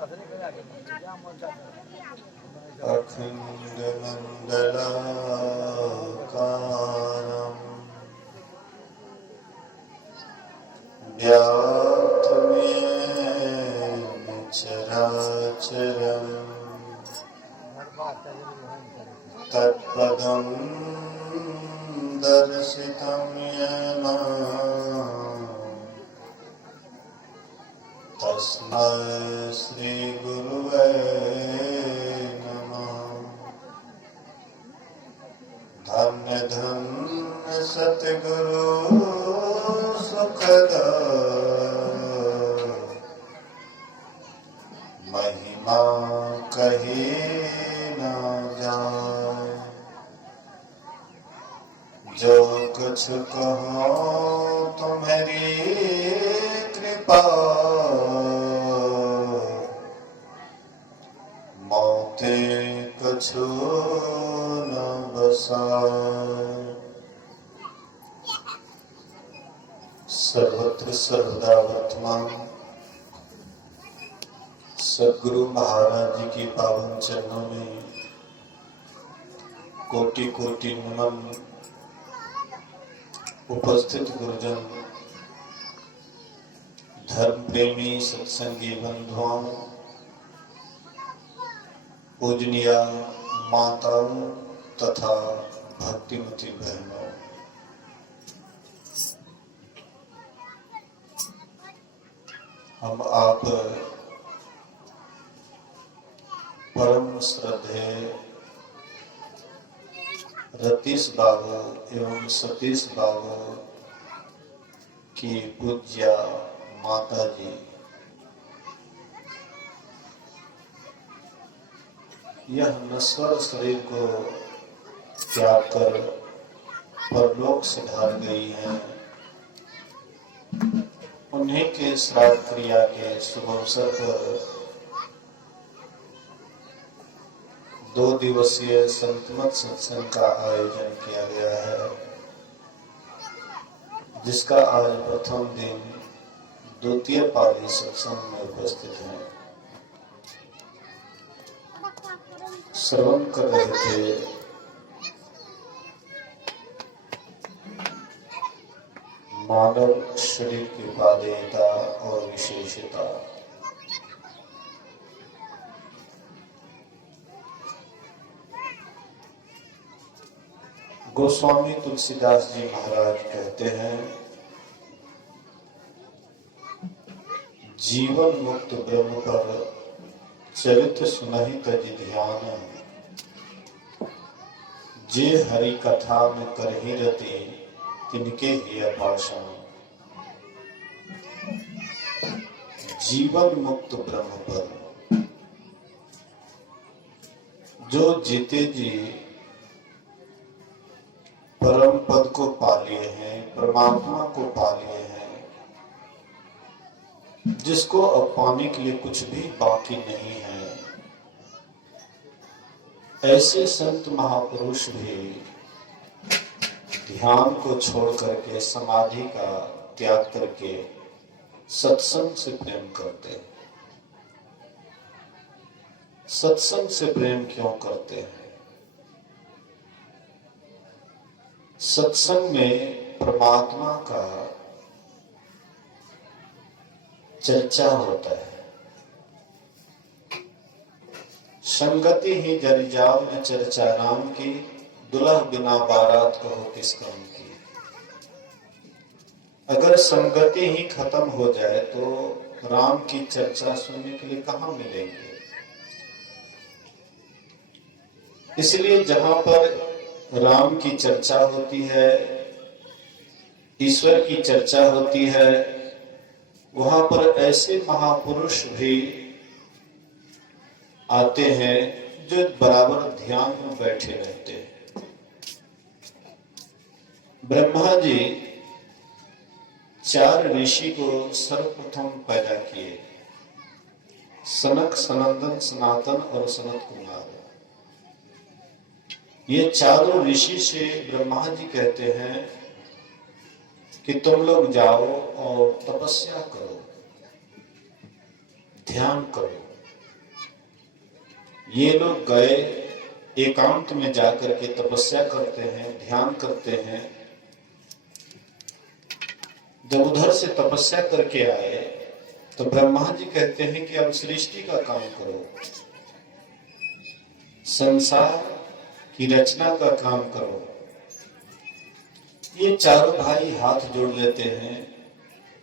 अखण्डमण्डलाकारम् व्याप्तमेन चराचरम् तत्पदं दर्शितं येन तस्मै श्रीगुरुवे नमः। धन्य धन्य सतगुरु सुखद महिमा कही न जाए। जो कुछ कहो तुम्हारी कृपा मोते कछु न बसाए। सर्वत्र सर्वदा वर्तमान सद्गुरु महाराज जी के पावन चरणों में कोटि कोटि नमन। उपस्थित गुरुजन, धर्म प्रेमी सत्संगी बंधुओं, पूजनीय माताओं तथा भक्तिमती बहनों, हम आप परम श्रद्धेय रतीश बाबू एवं सतीश बाबू की पूज्य माता जी यह नश्वर शरीर को त्याग कर परलोक सिधार गई हैं। उन्हीं के श्राद्ध क्रिया के शुभ अवसर पर 2 दिवसीय संतमत सत्संग का आयोजन किया गया है, जिसका आज प्रथम दिन द्वितीय पाली सत्संग में उपस्थित हैं। श्रवण कर रहे थे मानव शरीर की उपादेयता और विशेषता। गोस्वामी तुलसीदास जी महाराज कहते हैं, जीवन मुक्त ब्रह्म पर चरित्र सुनहि तज ध्यान। जे हरि कथा में करहि रति तिनके ही अपाशन। जीवन मुक्त ब्रह्म पर जो जीते जी परम पद को पा लिए हैं, परमात्मा को पा लिए हैं, जिसको अब पाने के लिए कुछ भी बाकी नहीं है, ऐसे संत महापुरुष भी ध्यान को छोड़ करके, समाधि का त्याग करके सत्संग से प्रेम करते हैं। सत्संग से प्रेम क्यों करते हैं? सत्संग में परमात्मा का चर्चा होता है। संगति ही जरि जाओ न चर्चा राम की, दुल्हा बिना बारात कहो किस काम की। अगर संगति ही खत्म हो जाए तो राम की चर्चा सुनने के लिए कहां मिलेंगे। इसलिए जहां पर राम की चर्चा होती है, ईश्वर की चर्चा होती है, वहां पर ऐसे महापुरुष भी आते हैं जो बराबर ध्यान में बैठे रहते हैं। ब्रह्मा जी 4 ऋषि को सर्वप्रथम पैदा किए, सनक, सनंदन, सनातन और सनत कुमार। ये चारों ऋषि से ब्रह्मा जी कहते हैं कि तुम लोग जाओ और तपस्या करो, ध्यान करो। ये लोग गए, एकांत में जाकर के तपस्या करते हैं, ध्यान करते हैं। जब उधर से तपस्या करके आए तो ब्रह्मा जी कहते हैं कि अब सृष्टि का काम करो, संसार की रचना का काम करो। ये चारों भाई हाथ जोड़ लेते हैं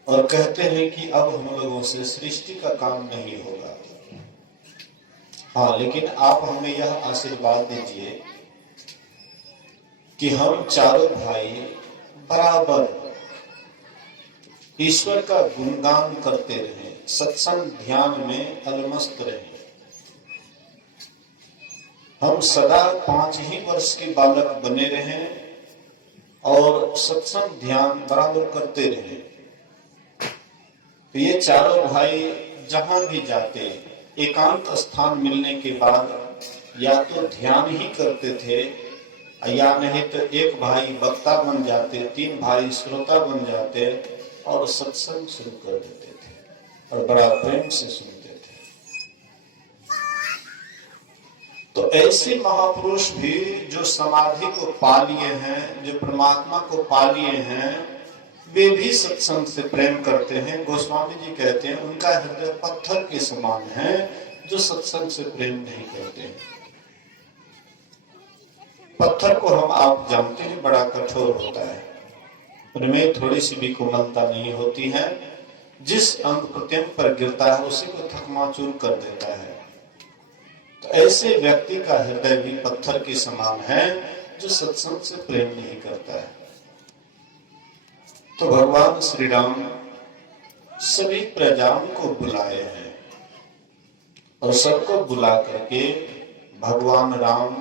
और कहते हैं कि अब हम लोगों से सृष्टि का काम नहीं होगा। हाँ, लेकिन आप हमें यह आशीर्वाद दीजिए कि हम चारों भाई बराबर ईश्वर का गुणगान करते रहें, सत्संग ध्यान में अलमस्त रहें। हम सदा 5 ही वर्ष के बालक बने रहें और सत्संग ध्यान बराबर करते रहें। तो ये चारों भाई जहां भी जाते, एकांत स्थान मिलने के बाद या तो ध्यान ही करते थे या नहीं तो एक भाई वक्ता बन जाते, 3 भाई श्रोता बन जाते और सत्संग शुरू कर देते थे और बड़ा प्रेम से सुनते थे। तो ऐसे महापुरुष भी जो समाधि को पा लिए हैं, जो परमात्मा को पा लिए हैं, वे भी सत्संग से प्रेम करते हैं। गोस्वामी जी कहते हैं उनका हृदय पत्थर के समान है, जो सत्संग से प्रेम नहीं करते हैं। पत्थर को हम आप जानते हैं बड़ा कठोर होता है, उनमें थोड़ी सी भी कोमलता नहीं होती है। जिस अंग प्रत्यंग पर गिरता है उसी को थकमाचूर कर देता है। तो ऐसे व्यक्ति का हृदय भी पत्थर के समान है, जो सत्संग से प्रेम नहीं करता है। तो भगवान श्री राम सभी प्रजाओं को बुलाए हैं और सबको बुला करके भगवान राम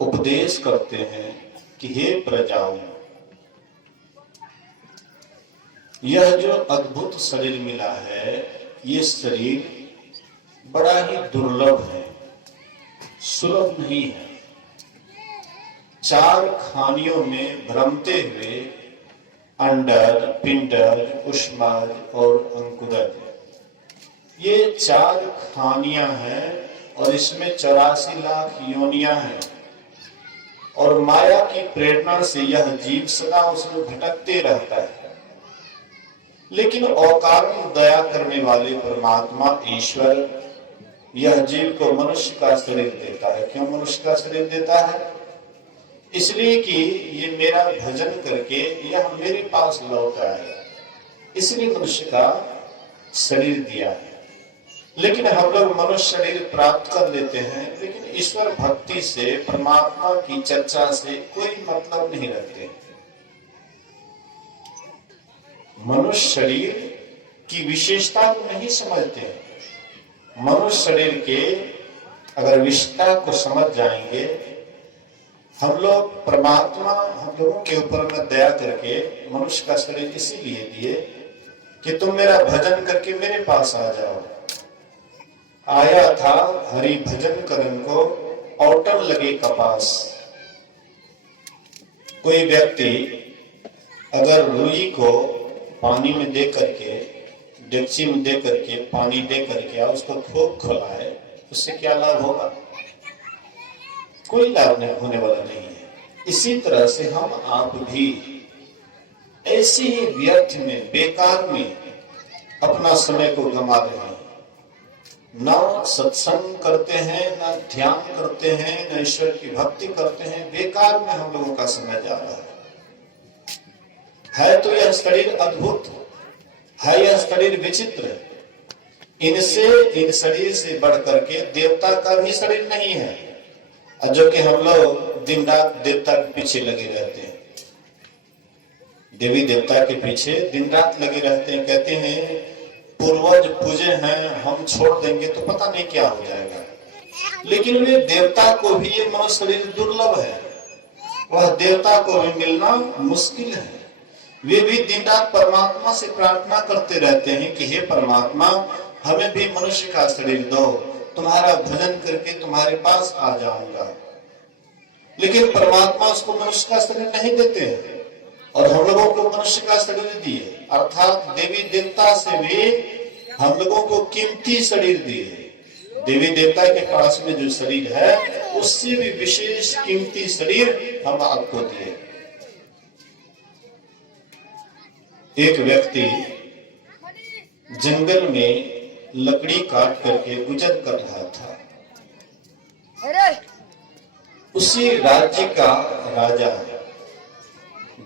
उपदेश करते हैं कि हे प्रजाओं, यह जो अद्भुत शरीर मिला है, ये शरीर बड़ा ही दुर्लभ है, सुलभ नहीं है। 4 खानियों में भ्रमते हुए अंडज, पिंडज, उष्माज और अंकुरज, ये 4 खानियां हैं और इसमें 84 लाख योनियां हैं। और माया की प्रेरणा से यह जीव सदा उसमें भटकते रहता है। लेकिन अकारण दया करने वाले परमात्मा ईश्वर यह जीव को मनुष्य का शरीर देता है। क्यों मनुष्य का शरीर देता है? इसलिए कि ये मेरा भजन करके यह मेरे पास लौट आए, इसलिए मनुष्य का शरीर दिया है। लेकिन हम लोग मनुष्य शरीर प्राप्त कर लेते हैं, लेकिन ईश्वर भक्ति से, परमात्मा की चर्चा से कोई मतलब नहीं रखते। मनुष्य शरीर की विशेषता को नहीं समझते। मनुष्य शरीर के अगर विशेषता को समझ जाएंगे, हम लोग, परमात्मा हम लोगों के ऊपर में दया करके मनुष्य का शरीर इसीलिए दिए कि तुम मेरा भजन करके मेरे पास आ जाओ। आया था हरि भजन करन को, औटन लगे कपास। कोई व्यक्ति अगर रुई को पानी में दे करके, डेक्ची में दे करके, पानी दे करके उसको खूब खिलाए, उससे क्या लाभ होगा? कोई लाभ नहीं होने वाला नहीं है। इसी तरह से हम आप भी ऐसे ही व्यर्थ में, बेकार में अपना समय को गंवा रहे हैं। ना सत्संग करते हैं, ना ध्यान करते हैं, ना ईश्वर की भक्ति करते हैं। बेकार में हम लोगों का समय जा रहा है। तो यह शरीर अद्भुत है, यह शरीर विचित्र। इन शरीर से बढ़ करके देवता का भी शरीर नहीं है, जो कि हम लोग दिन रात देवता के पीछे लगे रहते हैं। देवी देवता के पीछे दिन रात लगे रहते हैं। कहते हैं पूर्वज पूजे हैं, हम छोड़ देंगे तो पता नहीं क्या हो जाएगा। लेकिन वे देवता को भी, ये मनुष्य शरीर दुर्लभ है, वह देवता को भी मिलना मुश्किल है। वे भी दिन रात परमात्मा से प्रार्थना करते रहते हैं कि हे परमात्मा, हमें भी मनुष्य का शरीर दो, तुम्हारा भजन करके तुम्हारे पास आ जाऊंगा। लेकिन परमात्मा उसको मनुष्य का शरीर नहीं देते हैं और हम लोगों को मनुष्य का शरीर दिए। अर्थात देवी देवता से भी हम लोगों को कीमती शरीर दिए, देवी देवता के पास में जो शरीर है उससे भी विशेष कीमती शरीर हम आपको दिए। एक व्यक्ति जंगल में लकड़ी काट करके गुजर कर रहा था। उसी राज्य का राजा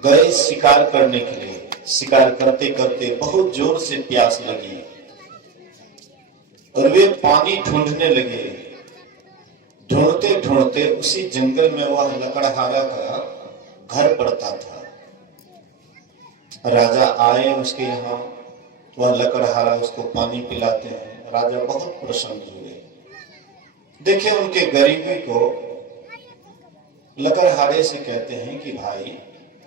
गए शिकार करने के लिए। शिकार करते करते बहुत जोर से प्यास लगी और वे पानी ढूंढने लगे। ढूंढते ढूंढते उसी जंगल में वह लकड़हारा का घर पड़ता था। राजा आए उसके यहाँ, वह लकड़हारा उसको पानी पिलाते हैं। राजा बहुत प्रसन्न हुए। देखे उनके गरीबी को, लकड़हारे से कहते हैं कि भाई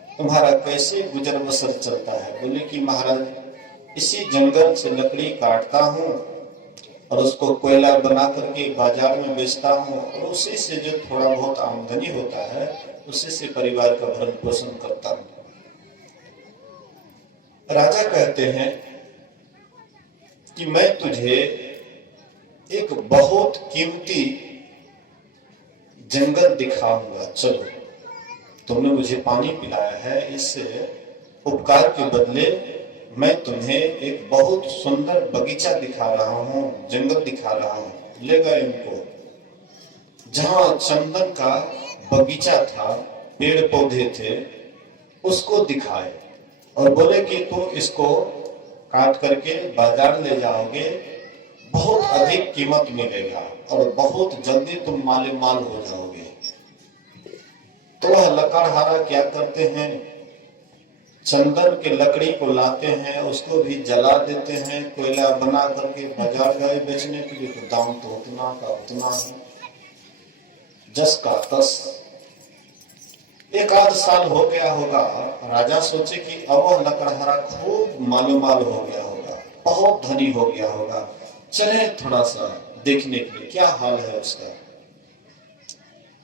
तुम्हारा कैसे गुजर बसर चलता है? बोले कि महाराज इसी जंगल से लकड़ी काटता हूँ और उसको कोयला बना करके बाजार में बेचता हूँ और उसी से जो थोड़ा बहुत आमदनी होता है उसी से परिवार का भरण पोषण करता हूँ। राजा कहते हैं कि मैं तुझे एक बहुत कीमती जंगल दिखाऊंगा, चलो। तुमने मुझे पानी पिलाया है, इस उपकार के बदले मैं तुम्हें एक बहुत सुंदर बगीचा दिखा रहा हूँ, जंगल दिखा रहा हूँ। ले गए इनको, जहां चंदन का बगीचा था, पेड़ पौधे थे, उसको दिखाए और बोले कि तुम इसको काट करके बाजार ले जाओगे, बहुत अधिक कीमत मिलेगा और बहुत जल्दी तुम माले माल हो जाओगे। तो वह लकड़हारा क्या करते हैं, चंदन के लकड़ी को लाते हैं, उसको भी जला देते हैं, कोयला बना करके बाजार गए बेचने के लिए। तो दाम तो उतना का उतना है, जस का तस। एक आध साल हो गया होगा, राजा सोचे कि अब वह लकड़हारा खूब मालूमाल हो गया होगा, बहुत धनी हो गया होगा, चले थोड़ा सा देखने के लिए क्या हाल है उसका।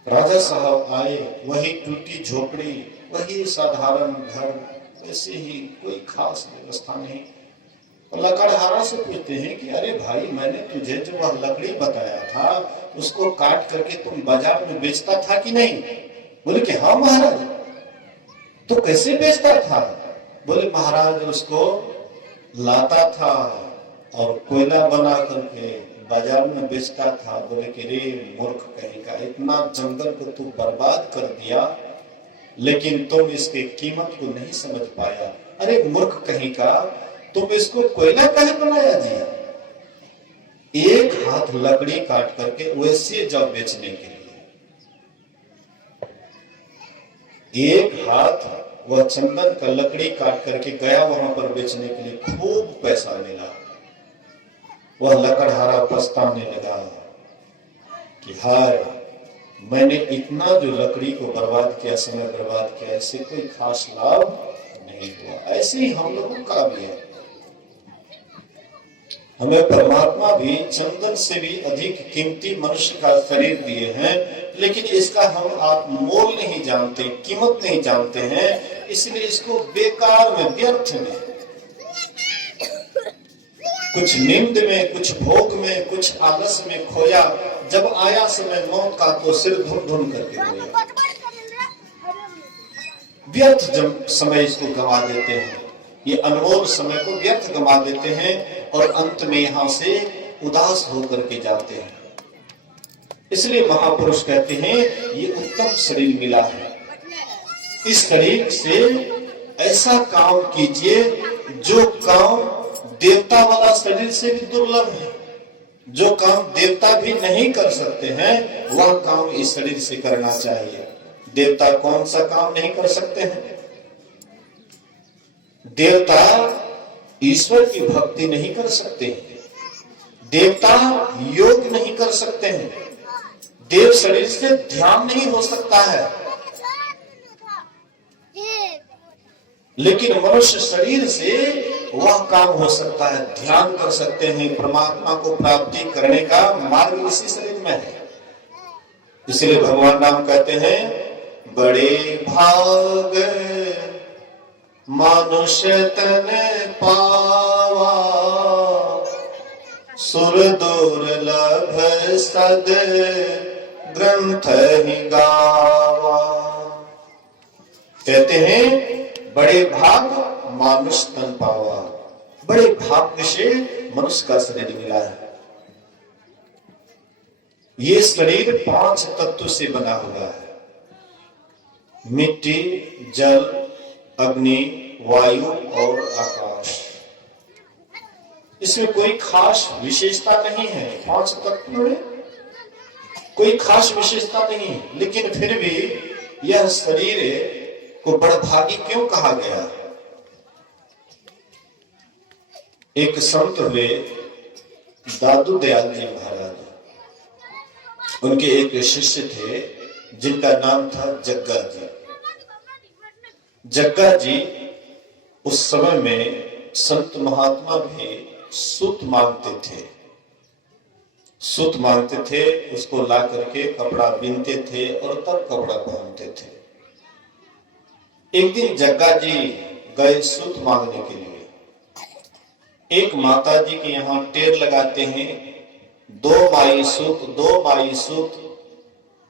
राजा साहब आए, वही टूटी झोपड़ी, वही साधारण घर, वैसे ही कोई खास व्यवस्था नहीं। लकड़हारा से पूछते हैं कि अरे भाई, मैंने तुझे जो वह लकड़ी बताया था उसको काट करके तुम बाजार में बेचता था कि नहीं? बोले कि हाँ महाराज। तो कैसे बेचता था? बोले महाराज उसको लाता था और कोयला बना करके बाजार में बेचता था। बोले कि रे मूर्ख कहीं का, इतना जंगल को तू बर्बाद कर दिया लेकिन तुम इसकी कीमत को नहीं समझ पाया। अरे मूर्ख कहीं का, तुम इसको कोयला काहे बनाया जी? एक हाथ लकड़ी काट करके वैसे जाओ बेचने के लिए, एक हाथ वह चंदन का लकड़ी काट करके गया वहां पर बेचने के लिए, खूब पैसा मिला। वह लकड़हारा पछताने लगा कि हाय, मैंने इतना जो लकड़ी को बर्बाद किया, समय बर्बाद किया, इससे कोई खास लाभ नहीं हुआ। ऐसे ही हम लोगों का भी है। हमें परमात्मा भी चंदन से भी अधिक कीमती मनुष्य का शरीर दिए हैं, लेकिन इसका हम आप मोल नहीं जानते, कीमत नहीं जानते हैं, इसलिए इसको बेकार में, व्यर्थ में, कुछ नींद में, कुछ भोग में, कुछ आलस में खोया। जब आया समय मौत का तो सिर ढूंढ ढूंढ करके रोया। व्यर्थ जब समय इसको गंवा देते हैं, ये अनमोल समय को व्यर्थ गंवा देते हैं और अंत में यहां से उदास होकर के जाते हैं। इसलिए महापुरुष कहते हैं ये उत्तम शरीर मिला है, इस शरीर से ऐसा काम कीजिए जो काम देवता वाला शरीर से भी दुर्लभ है। जो काम देवता भी नहीं कर सकते हैं वह काम इस शरीर से करना चाहिए। देवता कौन सा काम नहीं कर सकते हैं? देवता ईश्वर की भक्ति नहीं कर सकते हैं, देवता योग नहीं कर सकते हैं, देव शरीर से ध्यान नहीं हो सकता है, लेकिन मनुष्य शरीर से वह काम हो सकता है, ध्यान कर सकते हैं। परमात्मा को प्राप्ति करने का मार्ग इसी शरीर में है। इसलिए भगवान राम कहते हैं, बड़े भाग मनुष्य तन पावा, सुर दुर्लभ सद ग्रंथ ही गावा। कहते हैं बड़े भाग मानुष तन पावा, बड़े भाग्य से मनुष्य का शरीर मिला है। ये शरीर 5 तत्व से बना हुआ है, मिट्टी, जल, अग्नि, वायु और आकाश। इसमें कोई खास विशेषता नहीं है, 5 तत्व में कोई खास विशेषता नहीं है, लेकिन फिर भी यह शरीर को बड़भागी क्यों कहा गया? एक संत हुए दादू दयाल जी महाराज, उनके एक शिष्य थे जिनका नाम था जग्गा जी। जग्गा जी उस समय में संत महात्मा भी सूत मांगते थे, सूत मांगते थे, उसको ला करके कपड़ा बीनते थे और तब कपड़ा पहनते थे। एक दिन जग्गा जी गए सूत मांगने के लिए। एक माता जी के यहाँ टेर लगाते हैं, 2 माई सूत, 2 माई सूत।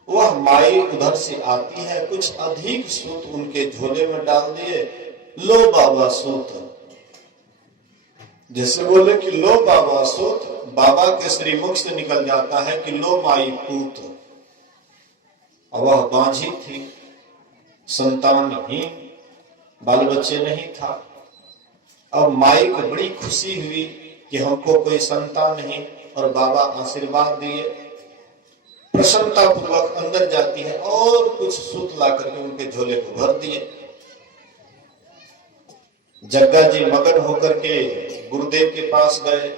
वह माई उधर से आती है, कुछ अधिक सूत उनके झोले में डाल दिए, लो बाबा सूत। जैसे बोले कि लो बाबा सूत, बाबा के श्रीमुख से निकल जाता है कि लो माई पूत। और वह बांझी थी, संतानहीन, बाल बच्चे नहीं था। अब माई को बड़ी खुशी हुई कि हमको कोई संतान नहीं, और बाबा आशीर्वाद दिए। प्रसन्नता पूर्वक अंदर जाती है और कुछ सूत ला करके उनके झोले को भर दिए। जग्गा जी मगन होकर के गुरुदेव के पास गए।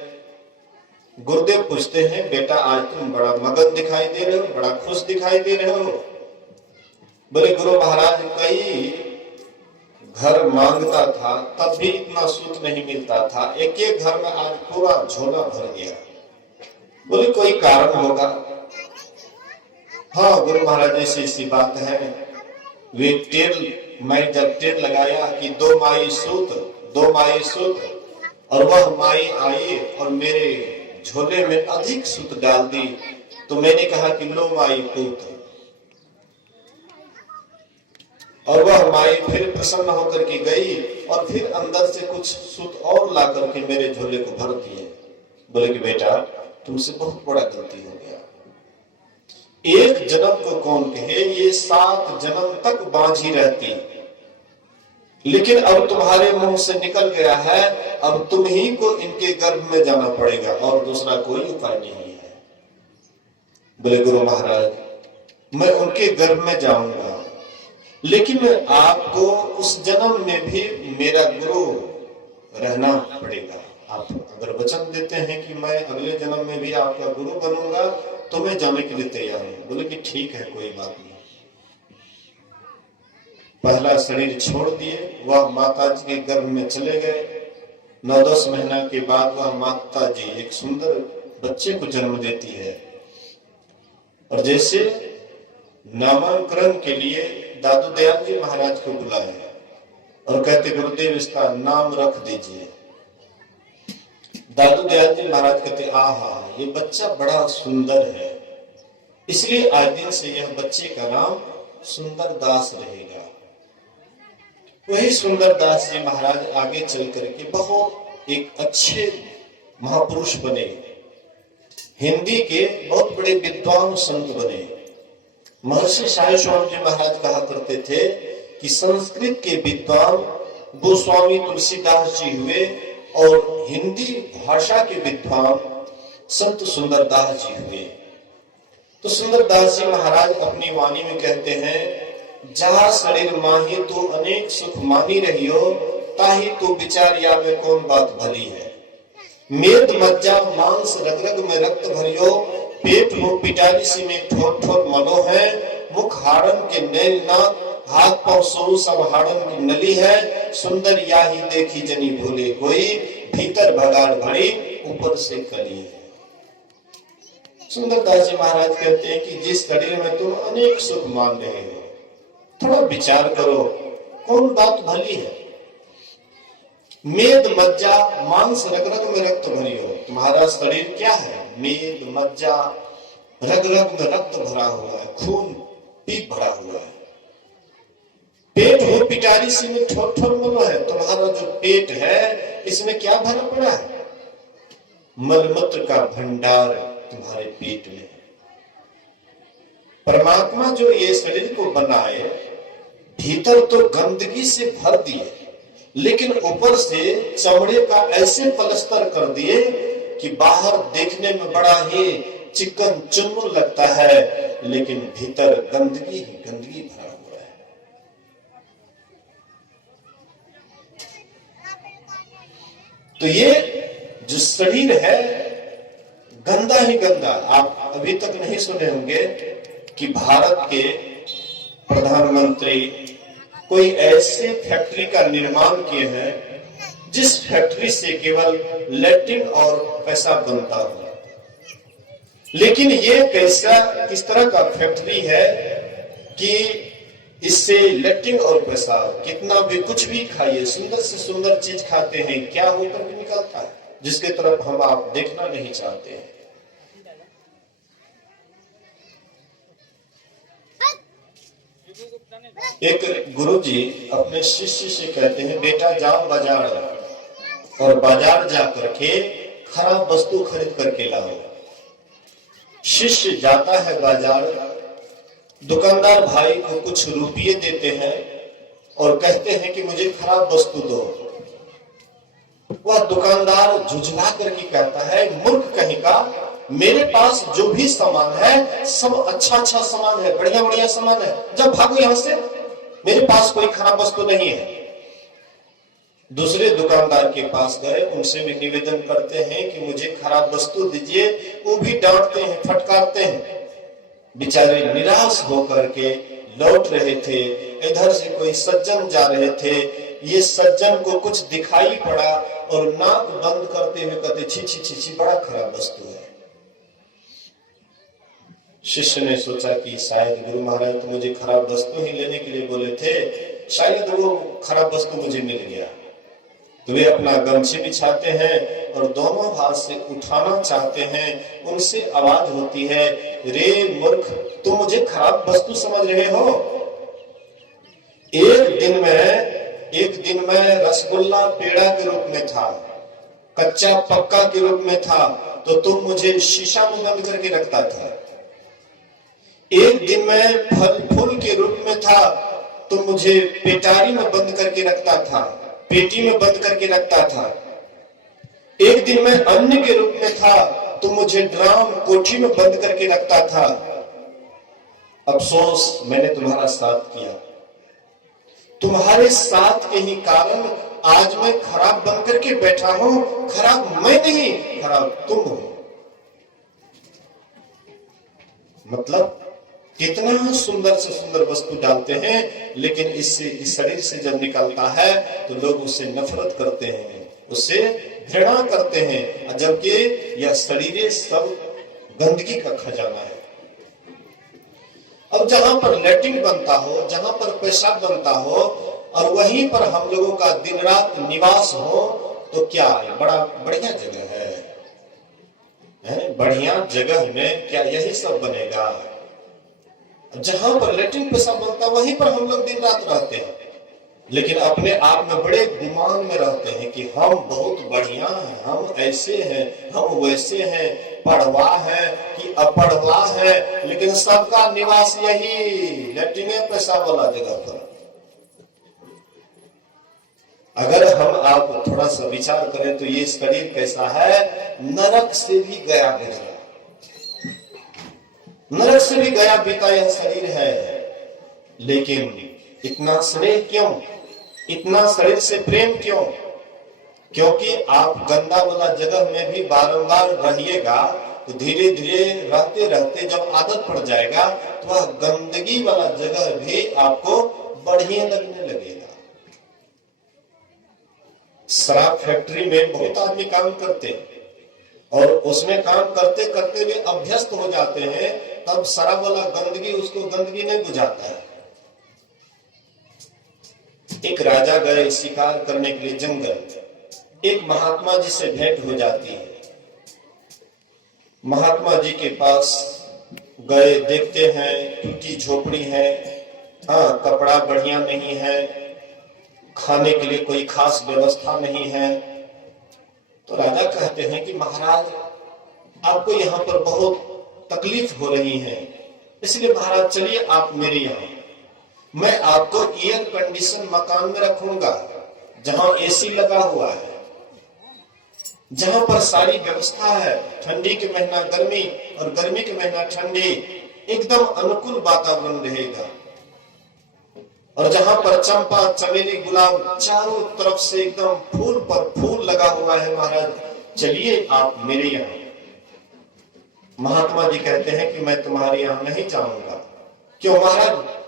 गुरुदेव पूछते हैं, बेटा आज तुम बड़ा मगन दिखाई दे रहे हो, बड़ा खुश दिखाई दे रहे हो। बोले गुरु महाराज, कई घर मांगता था तब भी इतना सूत नहीं मिलता था, एक एक घर में आज पूरा झोला भर गया। बोले कोई कारण होगा? हाँ गुरु महाराज, ऐसी बात है। वे टेर, मैं जब टेर लगाया कि 2 माई सूत, 2 माई सूत, और वह माई आई और मेरे झोले में अधिक सूत डाल दी, तो मैंने कहा कि लो माई पूत। और वह माई फिर प्रसन्न होकर के गई और फिर अंदर से कुछ सूत और ला करके मेरे झोले को भर दिए। बोले कि बेटा तुमसे बहुत बड़ा गलती हो गया। एक जन्म को कौन कहे, ये 7 जन्म तक बांझी रहती, लेकिन अब तुम्हारे मुंह से निकल गया है, अब तुम ही को इनके गर्भ में जाना पड़ेगा और दूसरा कोई उपाय नहीं है। बोले गुरु महाराज, मैं उनके गर्भ में जाऊंगा, लेकिन आपको उस जन्म में भी मेरा गुरु रहना पड़ेगा। आप अगर वचन देते हैं कि मैं अगले जन्म में भी आपका गुरु बनूंगा, तो मैं जाने के लिए तैयार हूं। बोले कि ठीक है, कोई बात नहीं। पहला शरीर छोड़ दिए, वह माता जी के गर्भ में चले गए। 9-10 महीना के बाद वह माता जी एक सुंदर बच्चे को जन्म देती है। और जैसे नामांकन के लिए दादू दयाल जी महाराज को बुलाया और कहते गुरुदेव इसका नाम रख दीजिए। दादू दयाल जी महाराज कहते आहा, ये बच्चा बड़ा सुंदर है, इसलिए आज दिन से यह बच्चे का नाम सुंदर दास रहेगा। वही सुंदर दास जी महाराज आगे चल करके बहुत एक अच्छे महापुरुष बने, हिंदी के बहुत बड़े विद्वान संत बने। महर्षि साई स्वामी जी महाराज कहा करते थे कि संस्कृत के विद्वान गोस्वामी तुलसीदास जी हुए और हिंदी भाषा के विद्वान संत सुंदरदास जी हुए। तो सुंदरदास जी महाराज अपनी वाणी में कहते हैं, जहाँ शरीर माही तो अनेक सुख मानी रहियो, ताही तो विचारिया में कौन बात भली है। मेद मज्जा मांस रग रग में रक्त भरियो, पेट हो पिटारिसी में ठोर ठोर मलो है। मुख हाड़न के नैल नाक, हाथ पांव सोऊ सब हाड़न की नली है। सुंदर याही देखी जनी भूले कोई, भीतर भगाड़ भरी ऊपर से कली है। सुंदरदास जी महाराज कहते हैं कि जिस शरीर में तुम अनेक सुख मान रहे हो, थोड़ा विचार करो कौन बात भली है। मेद मज्जा मांस रग रग में रक्त भरी हो। तुम्हारा शरीर क्या है? मेद मज्जा रग रग में रक्त भरा हुआ है, खून पीप भरा हुआ है। पेट हो पिटारी सी में ठोर ठोर मनो है। तुम्हारा जो पेट है इसमें क्या भरा पड़ा है? मलमूत्र का भंडार तुम्हारे पेट में। परमात्मा जो ये शरीर को बनाए, भीतर तो गंदगी से भर दिए, लेकिन ऊपर से चमड़े का ऐसे पलस्तर कर दिए कि बाहर देखने में बड़ा ही चिकन चुन्नू लगता है, लेकिन भीतर गंदगी ही गंदगी भरा हुआ है। तो ये जो शरीर है गंदा ही गंदा। आप अभी तक नहीं सुने होंगे कि भारत के प्रधानमंत्री कोई ऐसे फैक्ट्री का निर्माण किए हैं जिस फैक्ट्री से केवल लैट्रिन और पेशाब बनता हो। लेकिन ये कैसा किस तरह का फैक्ट्री है कि इससे लैट्रिन और पेशाब कितना भी कुछ भी खाइए, सुंदर से सुंदर चीज खाते हैं, क्या होकर भी निकलता है, जिसके तरफ हम आप देखना नहीं चाहते हैं। एक गुरुजी अपने शिष्य से कहते हैं, बेटा जाओ बाजार और बाजार जा करके खराब वस्तु खरीद करके लाओ। शिष्य जाता है बाजार, दुकानदार भाई को कुछ रुपये देते हैं और कहते हैं कि मुझे खराब वस्तु दो। वह दुकानदार झुझला करके कहता है, मूर्ख कहीं का, मेरे पास जो भी सामान है सब अच्छा अच्छा सामान है, बढ़िया बढ़िया सामान है, जब भागो यहां से, मेरे पास कोई खराब वस्तु नहीं है। दूसरे दुकानदार के पास गए, उनसे भी निवेदन करते हैं कि मुझे खराब वस्तु दीजिए। वो भी डांटते हैं, फटकारते हैं। बेचारे निराश होकर के लौट रहे थे। इधर से कोई सज्जन जा रहे थे, ये सज्जन को कुछ दिखाई पड़ा और नाक बंद करते हुए कहते, छी छी छी छी, बड़ा खराब वस्तु है। शिष्य ने सोचा कि शायद गुरु महाराज तो मुझे खराब वस्तु ही लेने के लिए बोले थे, शायद वो खराब वस्तु मुझे मिल गया। तो वे अपना गमछी बिछाते हैं और दोनों हाथ से उठाना चाहते हैं। उनसे आवाज होती है, रे मूर्ख, तुम मुझे खराब वस्तु समझ रहे हो? एक दिन में रसगुल्ला पेड़ा के रूप में था, कच्चा पक्का के रूप में था, तो तुम मुझे शीशा में बंद करके रखता था। एक दिन में फल फूल के रूप में था, तुम मुझे पेटारी में बंद करके रखता था, पेटी में बंद करके रखता था। एक दिन में अन्न के रूप में था, तुम मुझे ड्राम कोठी में बंद करके रखता था। अफसोस मैंने तुम्हारा साथ किया, तुम्हारे साथ के ही कारण आज मैं खराब बन करके बैठा हूं। खराब मैं नहीं, खराब तुम हो। मतलब कितना सुंदर से सुंदर वस्तु डालते हैं, लेकिन इससे इस शरीर से जब निकलता है तो लोग उससे नफरत करते हैं, उससे घृणा करते हैं, जबकि यह शरीर सब गंदगी का खजाना है। अब जहां पर लैट्रिन बनता हो, जहां पर पेशाब बनता हो, और वहीं पर हम लोगों का दिन रात निवास हो, तो क्या है? बड़ा बढ़िया जगह है? बढ़िया जगह में क्या यही सब बनेगा? जहां पर लैट्रिन पेशाब बनता है वहीं पर हम लोग दिन रात रहते हैं, लेकिन अपने आप में बड़े गुमान में रहते हैं कि हम बहुत बढ़िया हैं, हम ऐसे हैं, हम वैसे हैं, पढ़वा है कि अपढ़वा है, लेकिन सबका निवास यही लैट्रिन पेशाब वाला जगह पर। अगर हम आप थोड़ा सा विचार करें तो ये शरीर कैसा है? नरक से भी गया गुजरा, नरक से भी गया बीता यह शरीर है। लेकिन इतना स्नेह क्यों, इतना शरीर से प्रेम क्यों? क्योंकि आप गंदा वाला जगह में भी बारंबार रहिएगा तो धीरे धीरे रहते रहते जब आदत पड़ जाएगा तो वह गंदगी वाला जगह भी आपको बढ़िया लगने लगेगा। शराब फैक्ट्री में बहुत आदमी काम करते हैं और उसमें काम करते करते वे अभ्यस्त हो जाते हैं, तब शराब वाला गंदगी उसको गंदगी नहीं बुझाता है। एक राजा गए शिकार करने के लिए जंगल, एक महात्मा जी से भेंट हो जाती है। महात्मा जी के पास गए, देखते हैं टूटी झोपड़ी है, हाँ कपड़ा बढ़िया नहीं है, खाने के लिए कोई खास व्यवस्था नहीं है। तो राजा कहते हैं कि महाराज आपको यहाँ पर बहुत तकलीफ हो रही है, इसलिए महाराज चलिए आप मेरे यहाँ, मैं आपको एयर कंडीशन मकान में रखूंगा जहां एसी लगा हुआ है, जहां पर सारी व्यवस्था है, ठंडी के महीना गर्मी और गर्मी के महीना ठंडी, एकदम अनुकूल वातावरण रहेगा। और जहां पर चंपा चमेली गुलाब चारों तरफ से एकदम फूल पर फूल लगा हुआ है, महाराज चलिए आप मेरे यहाँ। महात्मा जी कहते हैं कि मैं तुम्हारे यहाँ नहीं जाऊंगा। क्यों महाराज?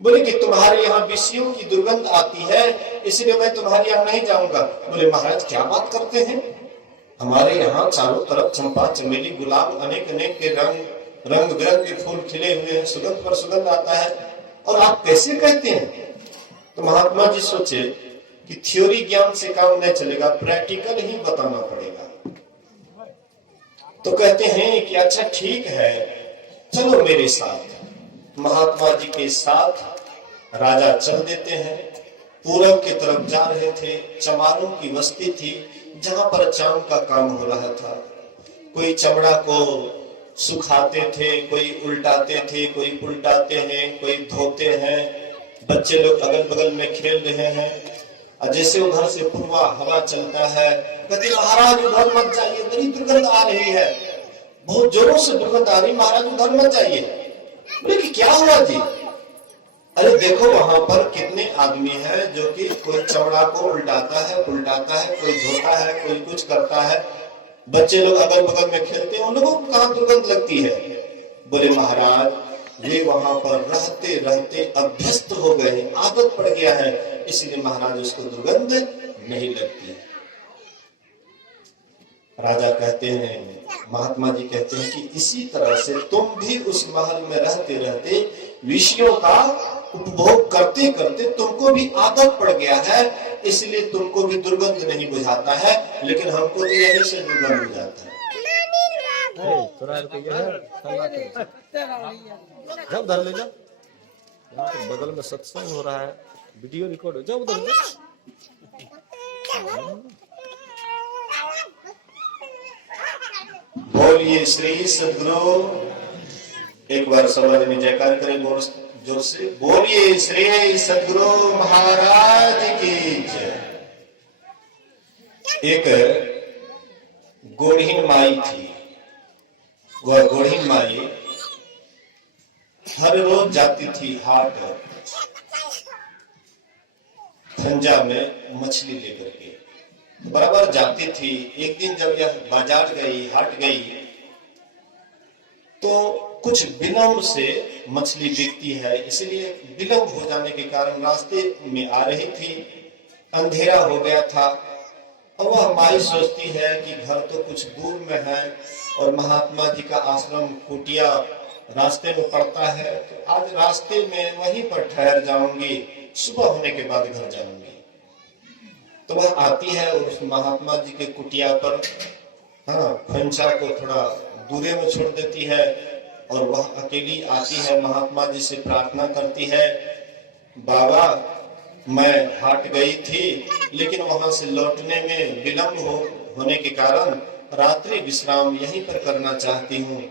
बोले कि तुम्हारे यहाँ विषयों की दुर्गंध आती है, इसलिए मैं तुम्हारे यहाँ नहीं जाऊंगा। बोले महाराज क्या बात करते हैं, हमारे यहाँ चारों तरफ चंपा चमेली गुलाब अनेक अनेक के रंग बिरंग के फूल खिले हुए हैं, सुगंध पर सुगंध आता है, और आप कैसे कहते हैं? तो महात्मा जी सोचे कि थ्योरी ज्ञान से काम नहीं चलेगा, प्रैक्टिकल ही बताना पड़ेगा। तो कहते हैं कि अच्छा ठीक है, चलो मेरे साथ। महात्मा जी के साथ राजा चल देते हैं। पूरब की तरफ जा रहे थे, चमारों की बस्ती थी जहां पर चाम का काम हो रहा था। कोई चमड़ा को सुखाते थे, कोई उल्टाते थे, कोई उल्टाते हैं, कोई धोते हैं। बच्चे लोग अगल बगल में खेल रहे हैं, और जैसे उधर से पूर्वा हवा चलता है, कहते महाराज उधर मत जाइए, बड़ी दुर्गंध आ रही है, बहुत जोरों से दुर्गंध आ रही, महाराज उधर मत जाइए। बोले कि क्या हुआ जी? अरे देखो वहां पर कितने आदमी हैं जो कि कोई चमड़ा को उल्टाता है, कोई धोता है, कोई कुछ करता है, बच्चे लोग अगल बगल में खेलते हैं, उन लोगों को कहाँ दुर्गंध लगती है? बोले महाराज वे वहां पर रहते रहते अभ्यस्त हो गए, आदत पड़ गया है, इसलिए महाराज उसको दुर्गंध नहीं लगती। राजा कहते हैं, महात्मा जी कहते हैं कि इसी तरह से तुम भी उस महल में रहते रहते विषयों का उपभोग करते करते तुमको भी आदत पड़ गया है, इसलिए तुमको भी दुर्गंध नहीं बुझाता है, लेकिन हमको भी यहीं से दुर्गंध बुझाता है। जब धर ले जाओ, यहाँ तो बगल में सत्संग हो रहा है, वीडियो रिकॉर्ड हो, जाओ उधर जाओ। बोलिए श्री सद्गुरु, एक बार समझ में जयकार करें जोर से, बोलिए श्री सद्गुरु महाराज की जय। एक गोढ़ीन माई थी, वह गोढ़ीन माई हर रोज जाती थी हाट खंजा में मछली लेकर के, बराबर जाती थी। एक दिन जब यह बाजार गई, हाट गई, तो कुछ विलंब से मछली बिकती है, इसलिए विलंब हो जाने के कारण रास्ते में आ रही थी, अंधेरा हो गया था, और वह माई सोचती है कि घर तो कुछ दूर में है और महात्मा जी का आश्रम कुटिया रास्ते में पड़ता है, तो आज रास्ते में वहीं पर ठहर जाऊंगी, सुबह होने के बाद घर जाऊंगी। तो वह आती है और उस महात्मा जी के कुटिया पर खंचा को थोड़ा दूरे में छोड़ देती है, और वह अकेली आती है, महात्मा जी से प्रार्थना करती है, बाबा मैं हाट गई थी, लेकिन वहां से लौटने में विलंब होने के कारण रात्रि विश्राम यहीं पर करना चाहती हूँ।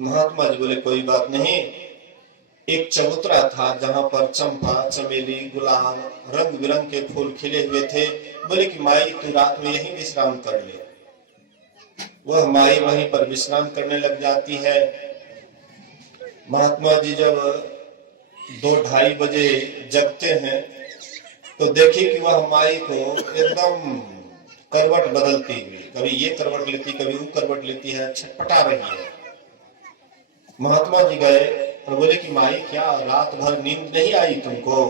महात्मा जी बोले कोई बात नहीं। एक चबूतरा था जहां पर चंपा चमेली गुलाब रंग बिरंग के फूल खिले हुए थे। बोले कि माई तू रात में यहीं विश्राम कर ले। वह माई वहीं पर विश्राम करने लग जाती है। महात्मा जी जब 2-2:30 बजे जगते हैं तो देखे कि वह माई को एकदम करवट बदलती हुई, कभी ये करवट लेती, कभी वो करवट लेती है, छटपटा रही है। महात्मा जी गए और बोले कि माई क्या रात भर नींद नहीं आई तुमको?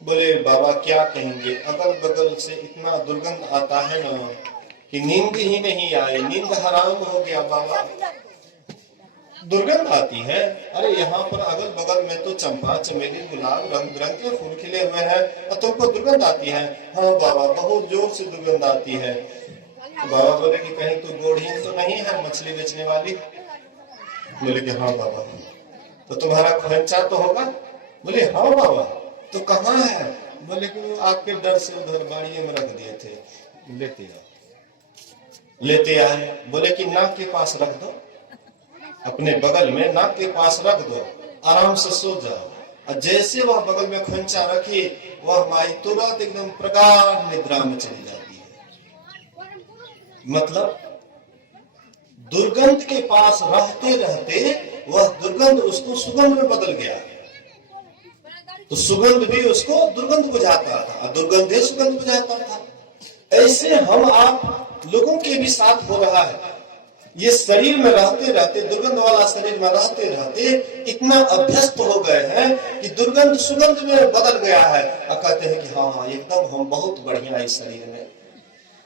बोले बाबा क्या कहेंगे, अगल बगल से इतना दुर्गंध आता है ना कि नींद ही नहीं आई, नींद हराम हो गया बाबा। दुर्गंध आती है। अरे यहाँ पर अगल बगल में तो चंपा चमेली गुलाब रंग बिरंग के फूल खिले हुए हैं और तुमको दुर्गंध आती है। हाँ बाबा, बहुत जोर से दुर्गंध आती है। बाबा बोले कि कहीं तो गोढ़िन तो नहीं है मछली बेचने वाली? बोले कि हाँ बाबा। तो तुम्हारा खोंचा तो होगा? बोले हाँ बाबा। तो कहाँ है? बोले कि वो आपके डर से उधर बाड़िए में रख दिए थे, लेते आओ। लेते आए। बोले कि नाक के पास रख दो, अपने बगल में नाक के पास रख दो, आराम से सो जाओ। और जैसे वह बगल में खोंचा रखी, वह माई तुरंत एकदम प्रगाढ़ निद्रा में चली जाती है। मतलब दुर्गंध के पास रहते रहते वह दुर्गंध उसको सुगंध में बदल गया, तो सुगंध भी उसको दुर्गंध बुझाता था, दुर्गंध ही सुगंध बुझाता था। ऐसे हम आप लोगों के भी साथ हो रहा है। ये शरीर में रहते रहते, दुर्गंध वाला शरीर में रहते रहते इतना अभ्यस्त हो गए हैं कि दुर्गंध सुगंध में बदल गया है। और कहते हैं कि हाँ एकदम हम बहुत बढ़िया है इस शरीर में।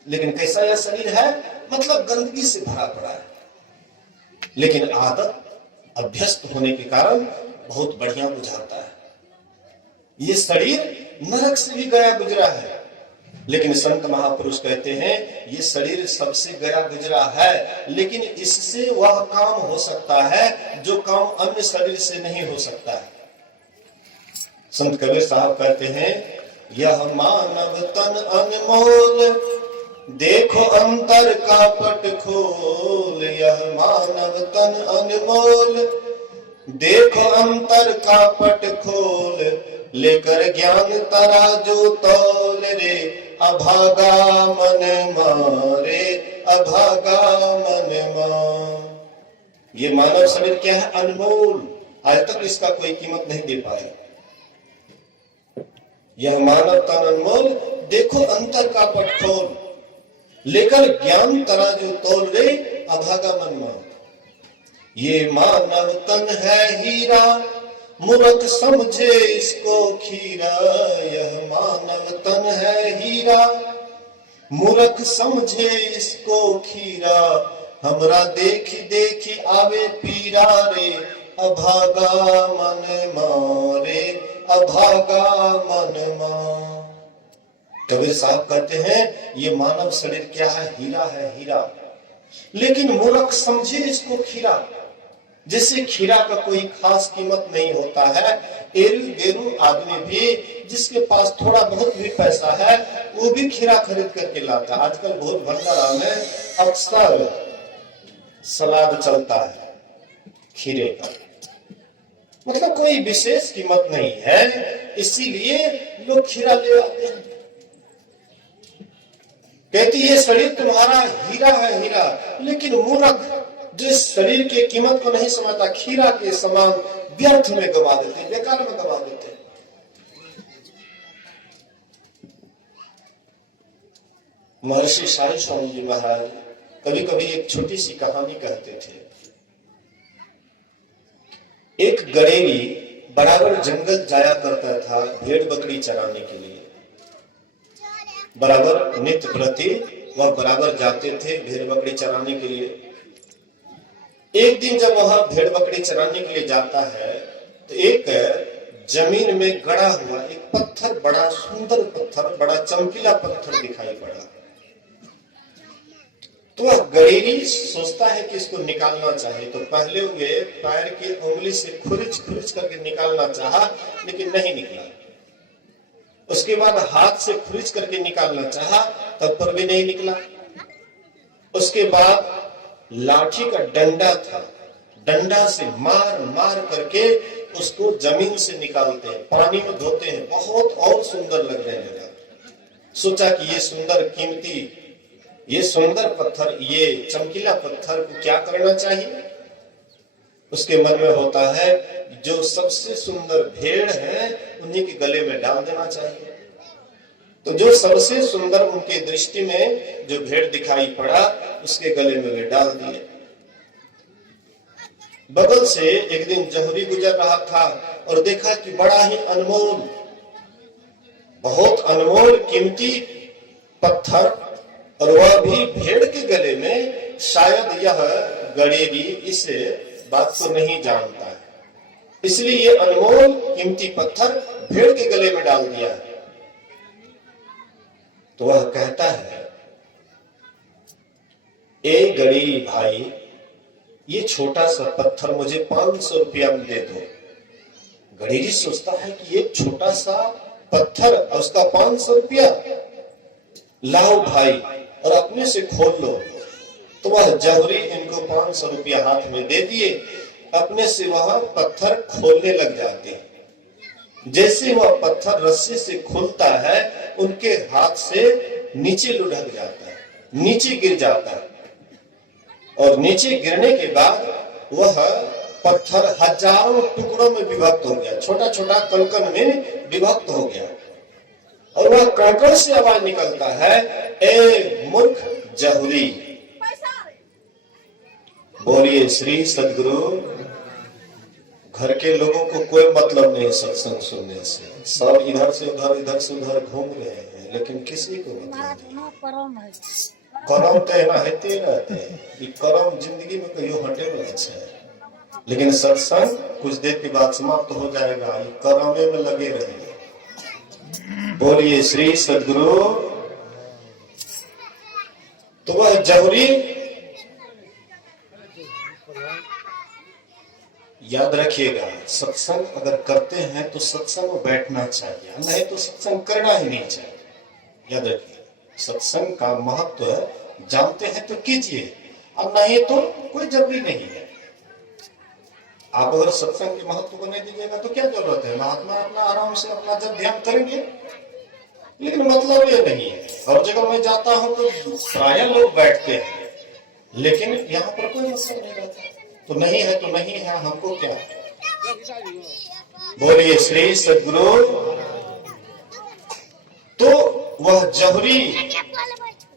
लेकिन कैसा यह शरीर है? मतलब गंदगी से भरा पड़ा है। लेकिन आदत अभ्यस्त होने के कारण बहुत बढ़िया बुझाता है। ये शरीर नरक से भी गया गुजरा है, लेकिन संत महापुरुष कहते हैं ये शरीर सबसे गया गुजरा है, लेकिन इससे वह काम हो सकता है जो काम अन्य शरीर से नहीं हो सकता है। संत कबीर साहब कहते हैं, यह मानव तन अनमोल, देखो अंतर का पट खोल। यह मानव तन अनमोल, देखो अंतर का पट खोल। लेकर ज्ञान तराजू तौल रे, अभागा मन मारे, अभागा मन मार। ये मानव शरीर क्या है? अनमोल। आज तक इसका कोई कीमत नहीं दे पाया। यह मानव तन अनमोल, देखो अंतर का पट खोल। लेकर ज्ञान तराजू तौल रे, अभागा मन मार। ये मानव तन है हीरा, मूर्ख समझे इसको खीरा। यह मानव तन है हीरा, मूर्ख समझे इसको खीरा। हमरा देखी देखी आवे पीरा रे, अभागा मन मारे, अभागा मन मार। कबीर साहब कहते हैं ये मानव शरीर क्या है? हीरा है, हीरा। लेकिन मूर्ख समझे इसको खीरा। जिससे खीरा का कोई खास कीमत नहीं होता है। एरू गेरू आदमी भी, जिसके पास थोड़ा बहुत भी पैसा है, वो भी खीरा खरीद करके लाता है। आजकल बहुत भंडारा में अक्सर सलाद चलता है खीरे का, मतलब कोई विशेष कीमत नहीं है, इसीलिए लोग खीरा ले आते हैं। कहती ये शरीर तुम्हारा हीरा है, हीरा। लेकिन मूर्ख जिस शरीर के कीमत को नहीं समझता, खीरा के समान व्यर्थ में गवा देते, बेकार में गवा देते। महर्षि साई स्वामी जी महाराज कभी कभी एक छोटी सी कहानी कहते थे। एक गडेरी बराबर जंगल जाया करता था भेड़ बकरी चराने के लिए। बराबर नित्य प्रति वह बराबर जाते थे भेड़ बकरी चराने के लिए। एक दिन जब वह भेड़ बकरी चराने के लिए जाता है, तो एक जमीन में गड़ा हुआ एक पत्थर, बड़ा सुंदर पत्थर, बड़ा चमकीला पत्थर दिखाई पड़ा। तो वह गडेरी सोचता है कि इसको निकालना चाहिए। तो पहले वे पैर की उंगली से खुरच खुरच करके निकालना चाहा, लेकिन नहीं निकला। उसके बाद हाथ से खुरच करके निकालना चाहा, तब पर भी नहीं निकला। उसके बाद लाठी का डंडा था, डंडा से मार मार करके उसको जमीन से निकालते हैं, पानी में धोते हैं, बहुत और सुंदर लगने लगा। सोचा कि ये सुंदर कीमती, ये सुंदर पत्थर, ये चमकीला पत्थर को क्या करना चाहिए। उसके मन में होता है जो सबसे सुंदर भेड़ है उन्हीं के गले में डाल देना चाहिए। तो जो सबसे सुंदर उनके दृष्टि में जो भेड़ दिखाई पड़ा, उसके गले में वे डाल दिए। बगल से एक दिन जौहरी गुजर रहा था और देखा कि बड़ा ही अनमोल, बहुत अनमोल कीमती पत्थर, और वह भी भेड़ के गले में। शायद यह गडेरी इसे बात को नहीं जानता है, इसलिए ये अनमोल कीमती पत्थर भेड़ के गले में डाल दिया है। तो वह कहता है, ए गरीब भाई, ये छोटा सा पत्थर मुझे 500 रुपया में दे दो। गरीबी सोचता है कि ये छोटा सा पत्थर और उसका 500 रुपया, लाओ भाई और अपने से खोल लो। तो वह जबरी इनको 500 रुपया हाथ में दे दिए, अपने से वह पत्थर खोलने लग जाते हैं। जैसे वह पत्थर रस्सी से खुलता है, उनके हाथ से नीचे लुढ़क जाता है, नीचे गिर जाता है, और नीचे गिरने के बाद वह पत्थर हजारों टुकड़ों में विभक्त हो गया, छोटा छोटा कणकण में विभक्त हो गया। और वह कणकण से आवाज निकलता है, ए मूर्ख जहुरी। बोलिए श्री सद्गुरु। घर के लोगों को कोई मतलब नहीं सत्संग सुनने से, सब इधर से उधर घूम रहे हैं, लेकिन किसी को मतलब नहीं। करम कहना हेते रहते हैं, करम जिंदगी में कहियो हटे वाला है, लेकिन सत्संग कुछ देर के बाद समाप्त हो जाएगा, ये करमे में लगे रहेंगे। बोलिए श्री सद्गुरु। तो वह जहुरी, याद रखिएगा, सत्संग अगर करते हैं तो सत्संग में बैठना चाहिए, नहीं तो सत्संग करना ही नहीं चाहिए। याद रखिए, सत्संग का महत्व है, जानते हैं तो कीजिए, और नहीं तो कोई जरूरी नहीं है। आप अगर सत्संग के महत्व को नहीं दीजिएगा तो क्या जरूरत है, महात्मा अपना आराम से अपना जब ध्यान करेंगे, लेकिन मतलब ये नहीं है। हर जगह मैं जाता हूं तो प्राय लोग बैठते हैं, लेकिन यहाँ पर कोई मतलब नहीं रहता। तो नहीं है तो नहीं है, हमको क्या। बोलिए श्री सद्गुरु। तो वह जहुरी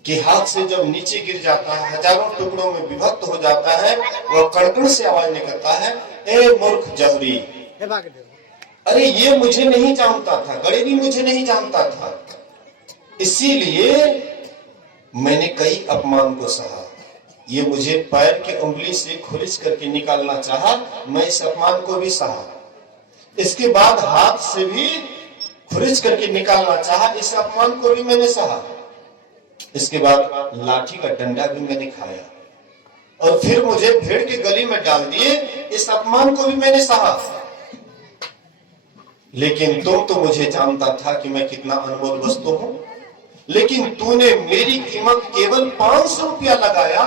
के हाथ से जब नीचे गिर जाता है, हजारों टुकड़ों में विभक्त हो जाता है, वह कड़कड़ से आवाज निकलता है, ए मूर्ख जहुरी। अरे ये मुझे नहीं जानता था, गरीबी मुझे नहीं जानता था, इसीलिए मैंने कई अपमान को सहा। ये मुझे पैर के उंगली से खुरिच करके निकालना चाहा, मैं इस अपमान को भी सहा। इसके बाद हाथ से भी खुरिच करके निकालना चाहा, इस अपमान को भी मैंने सहा। इसके बाद लाठी का डंडा भी मैंने खाया, और फिर मुझे भेड़ के गली में डाल दिए, इस अपमान को भी मैंने सहा। लेकिन तुम तो मुझे जानता था कि मैं कितना अनमोल वस्तु हूं, लेकिन तूने मेरी कीमत केवल 500 रुपया लगाया,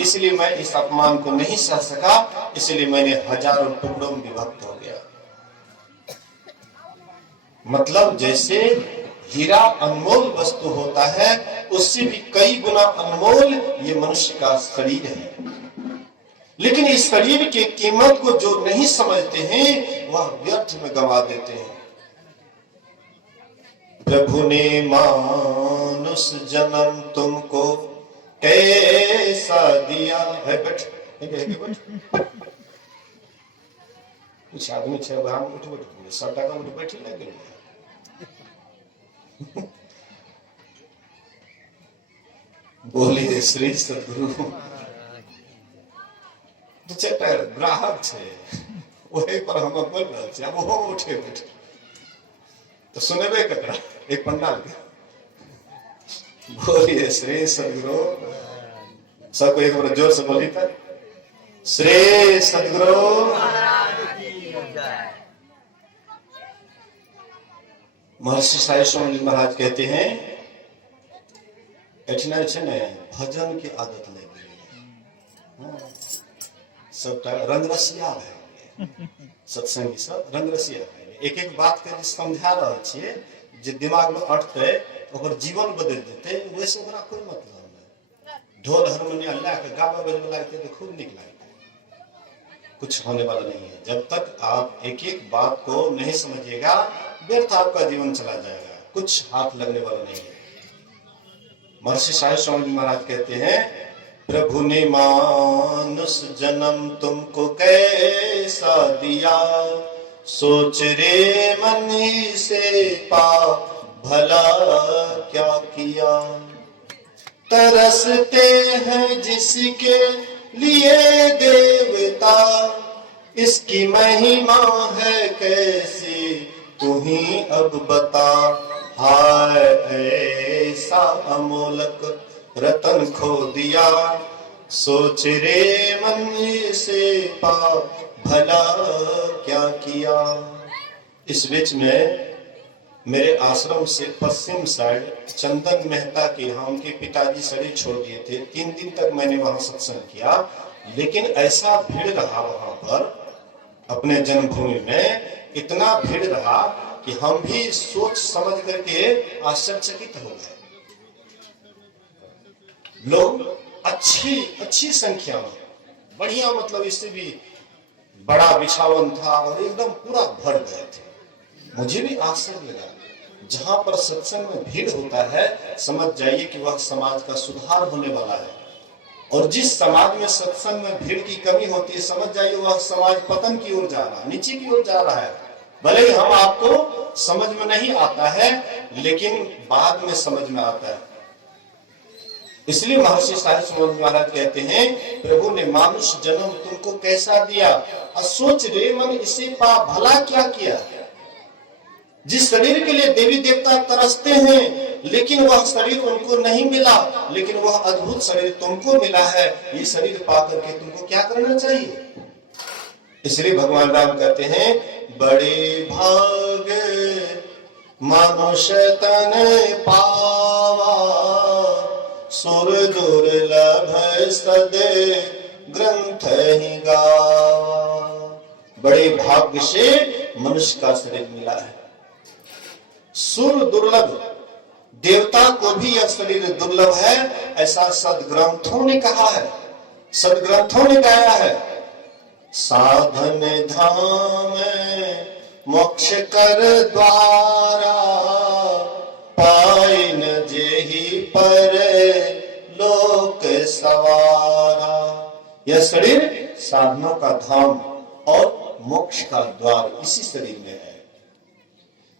इसलिए मैं इस अपमान को नहीं सह सका, इसलिए मैंने हजारों टुकड़ों में विभक्त हो गया। मतलब जैसे हीरा अनमोल वस्तु होता है, उससे भी कई गुना अनमोल ये मनुष्य का शरीर है। लेकिन इस शरीर की कीमत को जो नहीं समझते हैं, वह व्यर्थ में गंवा देते हैं। प्रभु ने मानुष जन्म तुमको कैसा दिया है। कुछ आदमी छे उठ 100 टका उठ बैठे लगे। बोलिए श्री सद्गुरु। दू चारिटा ग्राहक छे, वही पर हम बोल रहे थे, अब वो उठे बैठे तो सुनेबे ककरा, एक पंडाल के। बोलिए श्री सद्गुरु। सबको एक बार जोर से बोली था, श्री सद्गुरु। महर्षि साई स्वामी महाराज कहते हैं, एठना छे ने भजन की आदत लग गई, सबटा रंगरसिया है, सत्संगी सब रंगरसिया है। एक एक बात के समझा रहा छिए, जे दिमाग में अटते ओकर जीवन बदल देते, वैसे ओकरा कोई मतलब नहीं। ढोल हारमोनिया ला के गावे बजवे लगते तो खूब निक लगता, कुछ होने वाला नहीं है। जब तक आप एक एक बात को नहीं समझिएगा, व्यर्थ आपका जीवन चला जाएगा, कुछ हाथ लगने वाला नहीं है। महर्षि साई स्वामी महाराज कहते हैं, प्रभु ने मानुष जन्म तुमको कैसा दिया, सोच रे मन से पा भला क्या किया। तरसते हैं जिसके लिए देवता, इसकी महिमा है कैसी तू ही अब बता। हाय ऐसा अमोलक रतन खो दिया, सोच रे मन से पा भला क्या किया। इस बीच में मेरे आश्रम से पश्चिम साइड चंदन मेहता के यहाँ उनके पिताजी शरीर छोड़ दिए थे। 3 दिन तक मैंने वहां सत्संग किया, लेकिन ऐसा भीड़ रहा वहां पर, अपने जन्मभूमि में इतना भीड़ रहा कि हम भी सोच समझ करके आश्चर्यचकित हो गए। लोग अच्छी संख्या में, बढ़िया, मतलब इससे भी बड़ा बिछावन था और एकदम पूरा भर गए थे। मुझे भी आश्चर्य लगा। जहां पर सत्संग में भीड़ होता है, समझ जाइए कि वह समाज का सुधार होने वाला है। और जिस समाज में सत्संग में भीड़ की कमी होती है, समझ जाइए वह समाज पतन की ओर जा रहा है, नीचे की ओर जा रहा है। भले ही हम आपको समझ में नहीं आता है, लेकिन बाद में समझ में आता है। इसलिए महर्षि साहिब स्वामी महाराज कहते हैं, प्रभु ने मानुष जन्म तुमको कैसा दिया, सोच रे मन इसे पा भला क्या किया। जिस शरीर के लिए देवी देवता तरसते हैं, लेकिन वह शरीर उनको नहीं मिला, लेकिन वह अद्भुत शरीर तुमको मिला है। ये शरीर पाकर के तुमको क्या करना चाहिए। इसलिए भगवान राम कहते हैं, बड़े भाग मनुष्य तन पावा, सुर दुर्लभ सदे ग्रंथ ही गावा। बड़े भाग्य से मनुष्य का शरीर मिला है। सुर दुर्लभ, देवता को भी यह शरीर दुर्लभ है, ऐसा सदग्रंथों ने कहा है, सदग्रंथों ने गाया है। साधन धाम मोक्ष कर द्वारा, पाइन जेहि पर लोक सवारा। यह शरीर साधनों का धाम और मोक्ष का द्वार इसी शरीर में है।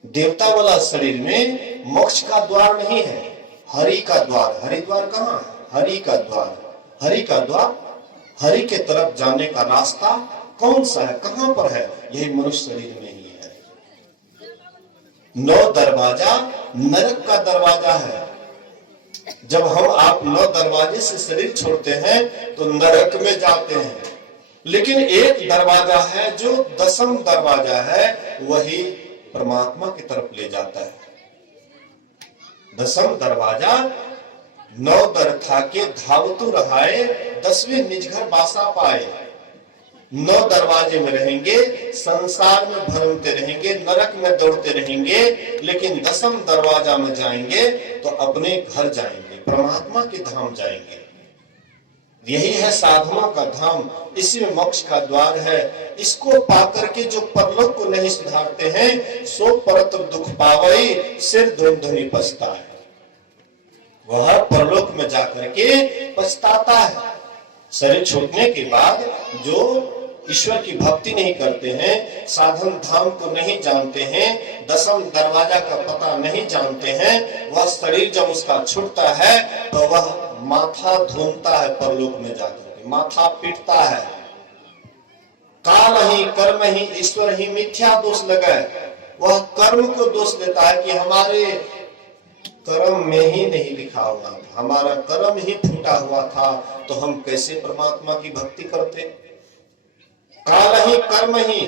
देवता वाला शरीर में मोक्ष का द्वार नहीं है, हरि का द्वार। हरि द्वार कहाँ है? हरि का द्वार। हरि का द्वार, हरि के तरफ जाने का रास्ता कौन सा है, कहां पर है? यही मनुष्य शरीर में ही है। 9 दरवाजा नरक का दरवाजा है। जब हम आप 9 दरवाजे से शरीर छोड़ते हैं तो नरक में जाते हैं, लेकिन एक दरवाजा है जो 10वां दरवाजा है, वही परमात्मा की तरफ ले जाता है। 10वां दरवाजा 9 दर था के धावतु रहाए, 10वें निज घर बासा पाए। 9 दरवाजे में रहेंगे, संसार में भरमते रहेंगे, नरक में दौड़ते रहेंगे, लेकिन 10वां दरवाजा में जाएंगे तो अपने घर जाएंगे, परमात्मा के धाम जाएंगे। यही है साधना का धाम, इसी में मोक्ष का द्वार है। इसको पाकर के जो परलोक को नहीं सुधारते हैं, सो परत्र दुख पावई, सिर धुन धुनी पछताए। वह परलोक में जाकर के पछताता है। शरीर छूटने के बाद जो ईश्वर की भक्ति नहीं करते हैं, साधन धाम को नहीं जानते हैं, 10वां दरवाजा का पता नहीं जानते हैं, वह शरीर जब उसका छूटता है तो वह माथा धूमता है, परलोक में जाकर के माथा पीटता है। काल ही कर्म ही ईश्वर ही मिथ्या दोष लगाए। वह कर्म को दोष देता है कि हमारे कर्म में ही नहीं लिखा हुआ था, हमारा कर्म ही फूटा हुआ था, तो हम कैसे परमात्मा की भक्ति करते। काल ही कर्म ही,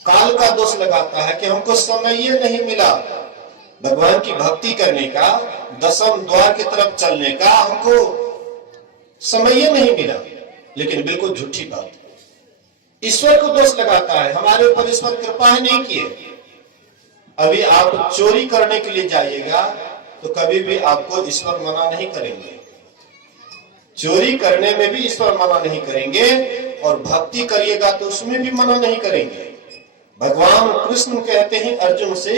काल का दोष लगाता है कि हमको समय ही नहीं मिला भगवान की भक्ति करने का, 10वां द्वार की तरफ चलने का, हमको समय ही नहीं मिला। लेकिन बिल्कुल झूठी बात। ईश्वर को दोष लगाता है, हमारे ऊपर ईश्वर कृपा ही नहीं किए। अभी आप चोरी करने के लिए जाइएगा तो कभी भी आपको ईश्वर मना नहीं करेंगे। चोरी करने में भी ईश्वर मना नहीं करेंगे, और भक्ति करिएगा तो उसमें भी मना नहीं करेंगे। भगवान कृष्ण कहते हैं अर्जुन से,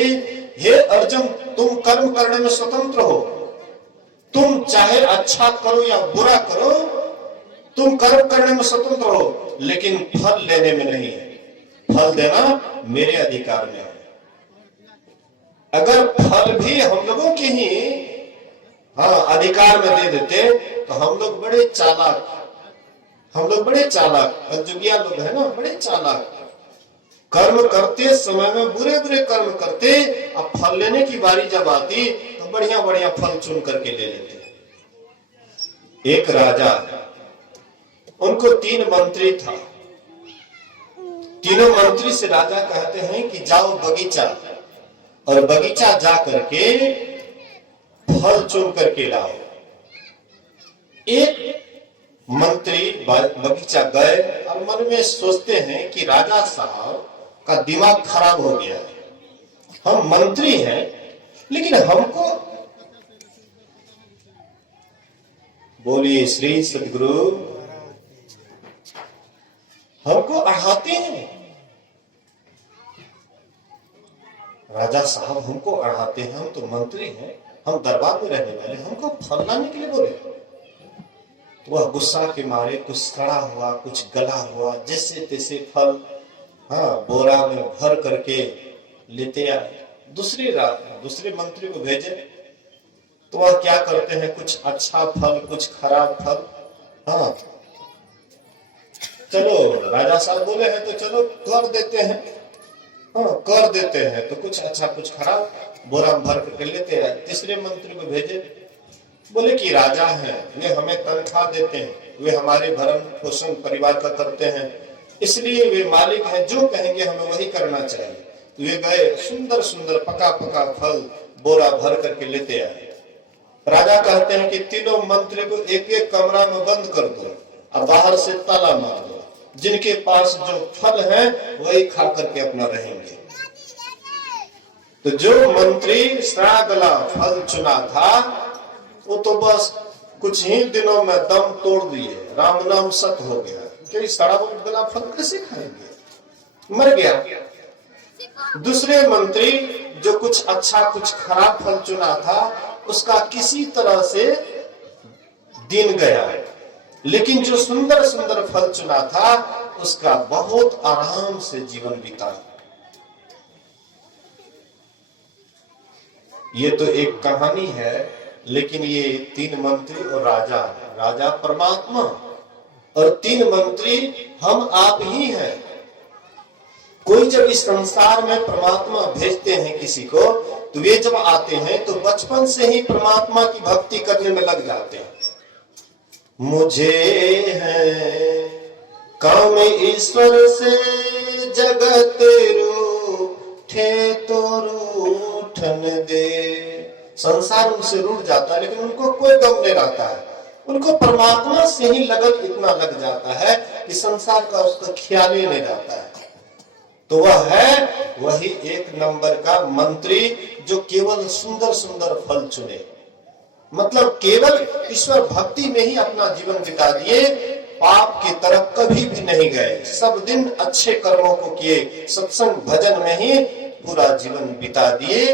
हे अर्जुन, तुम कर्म करने में स्वतंत्र हो, तुम चाहे अच्छा करो या बुरा करो, तुम कर्म करने में स्वतंत्र हो, लेकिन फल लेने में नहीं है। फल देना मेरे अधिकार में है। अगर फल भी हम लोगों के ही अधिकार में दे देते तो हम लोग बड़े चालाक, हम लोग बड़े चालाक, जुगिया लोग हैं ना, बड़े चालाक। कर्म करते समय में बुरे बुरे कर्म करते, अब फल लेने की बारी जब आती तो बढ़िया बढ़िया फल चुन करके ले लेते। एक राजा, उनको 3 मंत्री था। तीनों मंत्री से राजा कहते हैं कि जाओ बगीचा, और बगीचा जा करके फल चुन करके लाओ। एक मंत्री बगीचा गए और मन में सोचते हैं कि राजा साहब का दिमाग खराब हो गया है, हम मंत्री हैं लेकिन हमको, बोलिए श्री सद्गुरु, हमको अढ़ाते हैं। राजा साहब हमको अढ़ाते हैं, हम तो मंत्री हैं, हम दरबार में रहने वाले, हमको फल लाने के लिए बोले। तो वह गुस्सा के मारे कुछ सड़ा हुआ, कुछ गला हुआ, जैसे तैसे फल बोरा में भर करके लेते आए। दूसरे मंत्री को भेजे, तो वह क्या करते हैं, कुछ अच्छा फल कुछ खराब फल। चलो राजा साहब बोले हैं तो चलो कर देते हैं, कर देते हैं। तो कुछ अच्छा कुछ खराब बोरा में भर करके लेते आए। तीसरे मंत्री को भेजे, बोले कि राजा हैं, वे हमें तनख्वाह देते हैं, वे हमारे भरण पोषण परिवार का करते हैं, इसलिए वे मालिक हैं, जो कहेंगे हमें वही करना चाहिए। तो वे गए, सुंदर सुंदर पका पका फल बोरा भर करके लेते आए। राजा कहते हैं कि तीनों मंत्री को एक एक कमरा में बंद कर दो और बाहर से ताला मार दो, जिनके पास जो फल है वही खा करके अपना रहेंगे। तो जो मंत्री सड़ा गला फल चुना था, वो तो बस कुछ ही दिनों में दम तोड़ दिए, राम नाम सत हो गया। क्योंकि सड़ा गला फल कैसे खाएंगे, मर गया। दूसरे मंत्री जो कुछ अच्छा कुछ खराब फल चुना था, उसका किसी तरह से दिन गया, लेकिन जो सुंदर सुंदर फल चुना था उसका बहुत आराम से जीवन बीता। ये तो एक कहानी है, लेकिन ये 3 मंत्री और राजा, राजा परमात्मा और 3 मंत्री हम आप ही हैं। कोई जब इस संसार में परमात्मा भेजते हैं किसी को, तो वे जब आते हैं तो बचपन से ही परमात्मा की भक्ति करने में लग जाते हैं। मुझे है काम ईश्वर से जगत रूठे तो रूठन दे। संसार उनसे रूठ जाता है, लेकिन उनको कोई गम नहीं रहता है। उनको परमात्मा से ही लगन इतना लग जाता है कि संसार का उसका ख्याल ही नहीं रहता है। तो वह है वही 1 नंबर का मंत्री जो केवल सुंदर सुंदर फल चुने, मतलब केवल ईश्वर भक्ति में ही अपना जीवन बिता दिए, पाप की तरफ कभी भी नहीं गए, सब दिन अच्छे कर्मों को किए, सत्संग भजन में ही पूरा जीवन बिता दिए।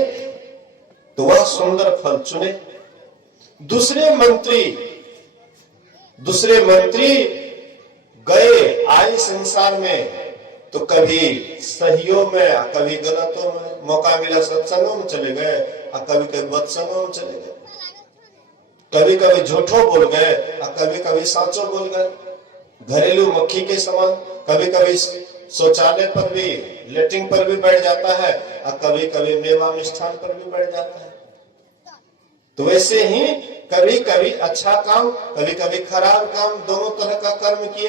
तो वह सुंदर फल चुने। दूसरे मंत्री गए, आए संसार में, तो कभी सहियों में, कभी गलतों में, मौका मिला सत्संगों में चले गए, और कभी कभी बदसंगों में चले गए, कभी कभी झूठो बोल गए और कभी कभी साचो बोल गए, घरेलू मक्खी के समान। कभी कभी शौचालय पर भी, लेटरिन पर भी बैठ जाता है, और कभी कभी मेवा मिष्ठान पर भी बैठ जाता है। तो वैसे ही कभी कभी अच्छा काम, कभी कभी खराब काम, दोनों तरह का कर्म किए।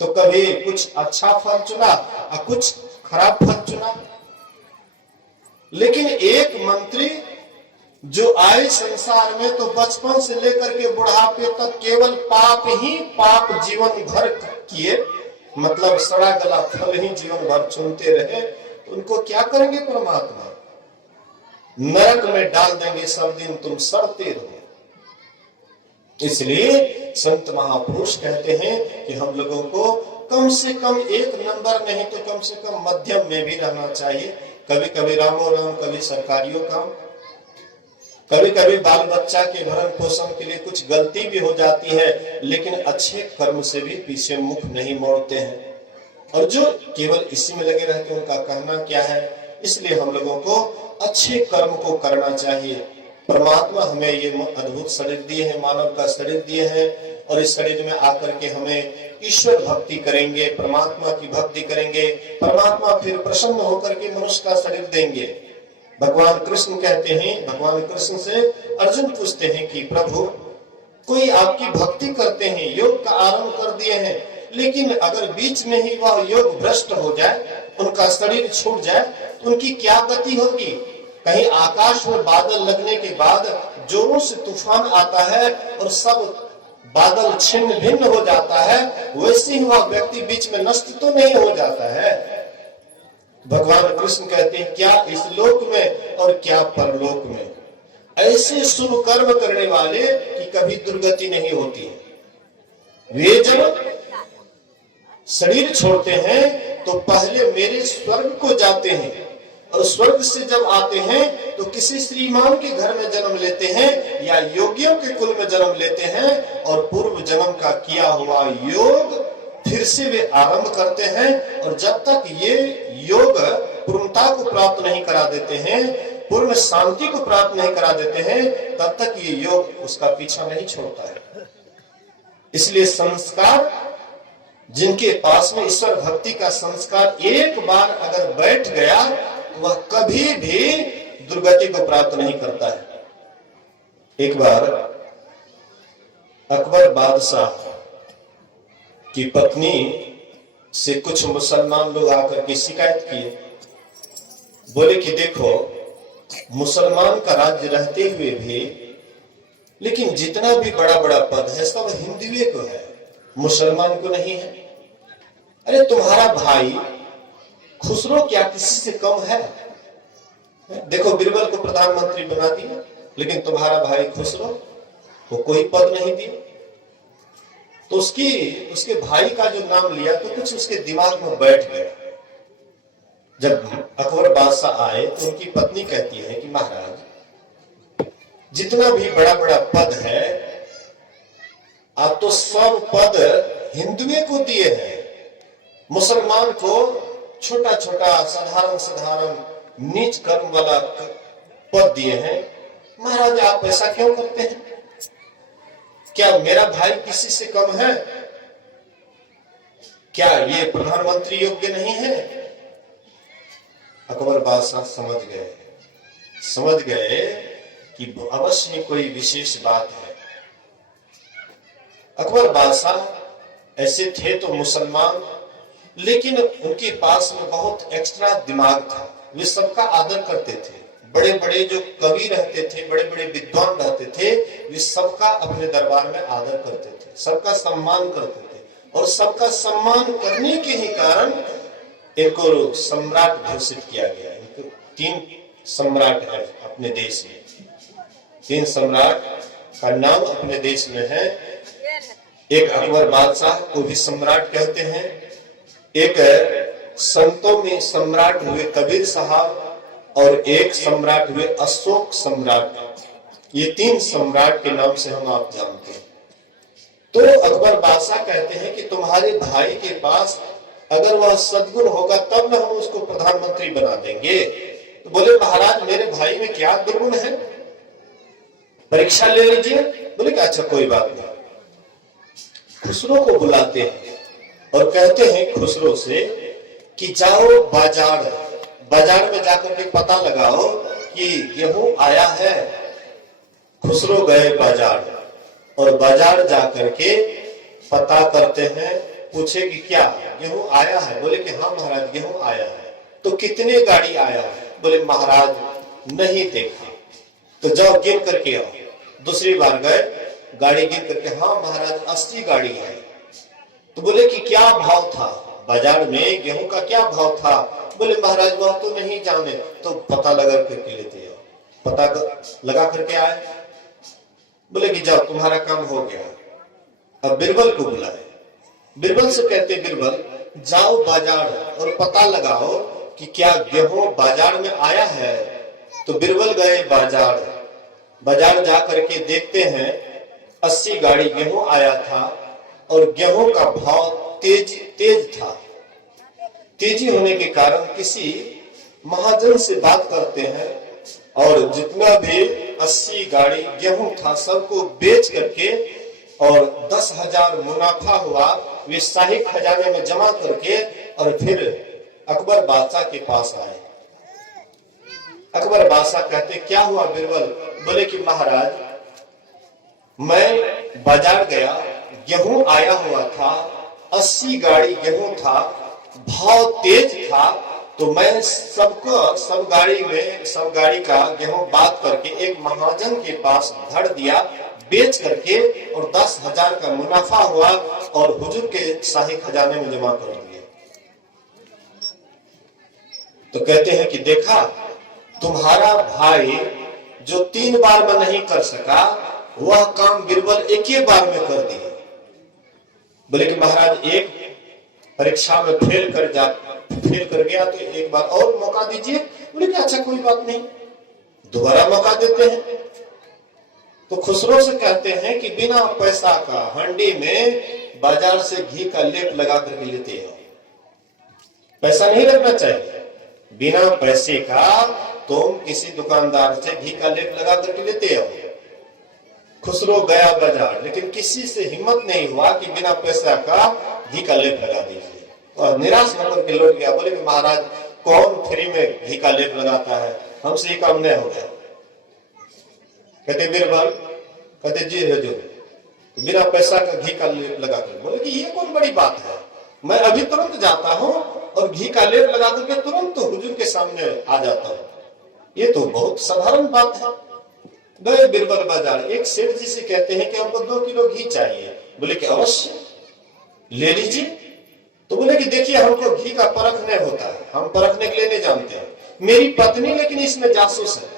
तो कभी कुछ अच्छा फल चुना और कुछ खराब फल चुना। लेकिन एक मंत्री जो आए संसार में, तो बचपन से लेकर के बुढ़ापे तक केवल पाप ही पाप जीवन भर किए, मतलब सड़ा गला फल ही जीवन भर चुनते रहे। तो उनको क्या करेंगे परमात्मा? नरक में डाल देंगे, सब दिन तुम सड़ते रहो। इसलिए संत महापुरुष कहते हैं कि हम लोगों को कम से कम 1 नंबर नहीं तो कम से कम मध्यम में भी रहना चाहिए। कभी कभी रामो राम, कभी सरकारियों काम, कभी कभी बाल बच्चा के भरण पोषण के लिए कुछ गलती भी हो जाती है, लेकिन अच्छे कर्म से भी पीछे मुख नहीं मोड़ते हैं। और जो केवल इसी में लगे रहते हैं, उनका कहना क्या है? इसलिए हम लोगों को अच्छे कर्म को करना चाहिए। परमात्मा हमें ये अद्भुत शरीर दिए हैं, मानव का शरीर दिए हैं, और इस शरीर में आकर के हमें ईश्वर भक्ति करेंगे, परमात्मा की भक्ति करेंगे, परमात्मा फिर प्रसन्न होकर के मनुष्य का शरीर देंगे। भगवान कृष्ण कहते हैं, भगवान कृष्ण से अर्जुन पूछते हैं कि प्रभु कोई आपकी भक्ति करते हैं, योग का आरंभ कर दिए हैं, लेकिन अगर बीच में ही वह योग भ्रष्ट हो जाए, उनका शरीर छूट जाए, तो उनकी क्या गति होगी? कहीं आकाश में बादल लगने के बाद जोरों से तूफान आता है और सब बादल छिन्न भिन्न हो जाता है, वैसे ही वह व्यक्ति बीच में नष्ट तो नहीं हो जाता है। भगवान कृष्ण कहते हैं क्या इस लोक में और क्या परलोक में ऐसे शुभ कर्म करने वाले की कभी दुर्गति नहीं होती है। वे जब शरीर छोड़ते हैं तो पहले मेरे स्वर्ग को जाते हैं, और स्वर्ग से जब आते हैं तो किसी श्रीमान के घर में जन्म लेते हैं या योगियों के कुल में जन्म लेते हैं, और पूर्व जन्म का किया हुआ योग फिर से वे आरंभ करते हैं। और जब तक ये योग पूर्णता को प्राप्त नहीं करा देते हैं, पूर्ण शांति को प्राप्त नहीं करा देते हैं, तब तक ये योग उसका पीछा नहीं छोड़ता है। इसलिए संस्कार, जिनके पास में ईश्वर भक्ति का संस्कार एक बार अगर बैठ गया, वह कभी भी दुर्गति को प्राप्त नहीं करता है। एक बार अकबर बादशाह की पत्नी से कुछ मुसलमान लोग आकर के शिकायत किए, बोले कि देखो मुसलमान का राज्य रहते हुए भी, लेकिन जितना भी बड़ा बड़ा पद है सब हिंदुए को है, मुसलमान को नहीं है। अरे तुम्हारा भाई खुसरो क्या किसी से कम है? देखो बीरबल को प्रधानमंत्री बना दिया, लेकिन तुम्हारा भाई खुसरो को कोई पद नहीं दिया। तो उसके भाई का जो नाम लिया तो कुछ उसके दिमाग में बैठ गया। जब अकबर बादशाह आए तो उनकी पत्नी कहती है कि महाराज जितना भी बड़ा बड़ा पद है आप तो सब पद हिंदुए को दिए हैं, मुसलमान को छोटा छोटा साधारण नीच कर्म वाला पद दिए हैं। महाराज आप ऐसा क्यों करते हैं? क्या मेरा भाई किसी से कम है? क्या ये प्रधानमंत्री योग्य नहीं है? अकबर बादशाह समझ गए कि अवश्य ही कोई विशेष बात है। अकबर बादशाह ऐसे थे तो मुसलमान, लेकिन उनके पास में बहुत एक्स्ट्रा दिमाग था। वे सबका आदर करते थे। बड़े बड़े जो कवि रहते थे, बड़े बड़े विद्वान रहते थे, वे सबका अपने दरबार में आदर करते थे, सबका सम्मान करते थे। और सबका सम्मान करने के ही कारण इनको सम्राट घोषित किया गया। इनको 3 सम्राट है अपने देश में, 3 सम्राट का नाम अपने देश में है। एक अकबर बादशाह को भी सम्राट कहते हैं, एक संतों में सम्राट हुए कबीर साहब, और एक सम्राट हुए अशोक सम्राट। ये 3 सम्राट के नाम से हम आप जानते हैं। तो अकबर बादशाह कहते हैं कि तुम्हारे भाई के पास अगर वह सद्गुण होगा तब न हम उसको प्रधानमंत्री बना देंगे। तो बोले महाराज मेरे भाई में क्या दुर्गुण है, परीक्षा ले लीजिए। बोले कि अच्छा कोई बात नहीं। खुसरो को बुलाते हैं और कहते हैं खुसरो से कि जाओ बाजार में जाकर के पता लगाओ कि गेहूं आया है। खुसरो गए बाजार, और बाजार जाकर के पता करते हैं, पूछे कि क्या गेहूं आया है? बोले कि हाँ महाराज गेहूं आया है। तो कितने गाड़ी आया है? बोले महाराज नहीं देखा। तो जाओ गिन करके आओ। दूसरी बार गए, गाड़ी गिन करके हाँ महाराज 80 गाड़ी है। तो बोले कि क्या भाव था बाजार में, गेहूं का क्या भाव था? बोले महाराज वह तो नहीं जाने। तो पता लगा करके लेते आओ। पता लगा करके आए, बोले कि जाओ तुम्हारा काम हो गया। अब बीरबल को बुलाए, बीरबल से कहते बीरबल जाओ बाजार और पता लगाओ कि क्या गेहूं बाजार में आया है। तो बीरबल गए बाजार जा करके देखते हैं 80 गाड़ी गेहूं आया था, और गेहूं का भाव तेज था। तेजी होने के कारण किसी महाजन से बात करते हैं, और जितना भी 80 गाड़ी गेहूं था सबको बेच करके और 10,000 मुनाफा हुआ वे शाही खजाने में जमा करके और फिर अकबर बादशाह के पास आए। अकबर बादशाह कहते क्या हुआ बिरबल? बोले कि महाराज मैं बाजार गया, गेहूं आया हुआ था, 80 गाड़ी गेहूं था, भाव तेज था, तो मैं सब गाड़ी का गेहूं बात करके एक महाजन के पास धर दिया, बेच करके और 10,000 का मुनाफा हुआ और हुजूर के शाही खजाने में जमा कर दिया। तो कहते हैं कि देखा तुम्हारा भाई जो 3 बार में नहीं कर सका वह काम बिरबल एक ही बार में कर दिया। बोले कि महाराज एक परीक्षा में फेल कर गया तो एक बार और मौका दीजिए। बोले कि अच्छा कोई बात नहीं, दोबारा मौका देते हैं। तो खुसरो से कहते हैं कि बिना पैसा का हंडी में बाजार से घी का लेप लगा करके लेते हैं। पैसा नहीं रखना चाहिए, बिना पैसे का तुम किसी दुकानदार से घी का लेप लगा करके लेते हो। खुसरो गया बाजार, लेकिन किसी से हिम्मत नहीं हुआ कि बिना पैसा का घी का लेप लगा दीजिए, और निराश होकर के लौट गया। बोले कि महाराज कौन फ्री में घी का लेप लगाता है, हमसे ये काम नहीं हो गया। कहते बिरबल, कहते जी हजूर, तो बिना पैसा का घी का लेप लगा कर। बोले कि ये कौन बड़ी बात है, मैं अभी तुरंत जाता हूँ और घी का लेप लगा करके तुरंत तो हुजूर के सामने आ जाता हूँ, ये तो बहुत साधारण बात है। गए बिरबल बाजार, एक सेठ जी से कहते हैं कि हमको 2 किलो घी चाहिए। बोले कि अवश्य ले लीजिए। तो बोले कि देखिए हमको घी का परख नहीं होता है, हम परखने के लिए नहीं जानते हैं। मेरी पत्नी लेकिन इसमें जासूस है,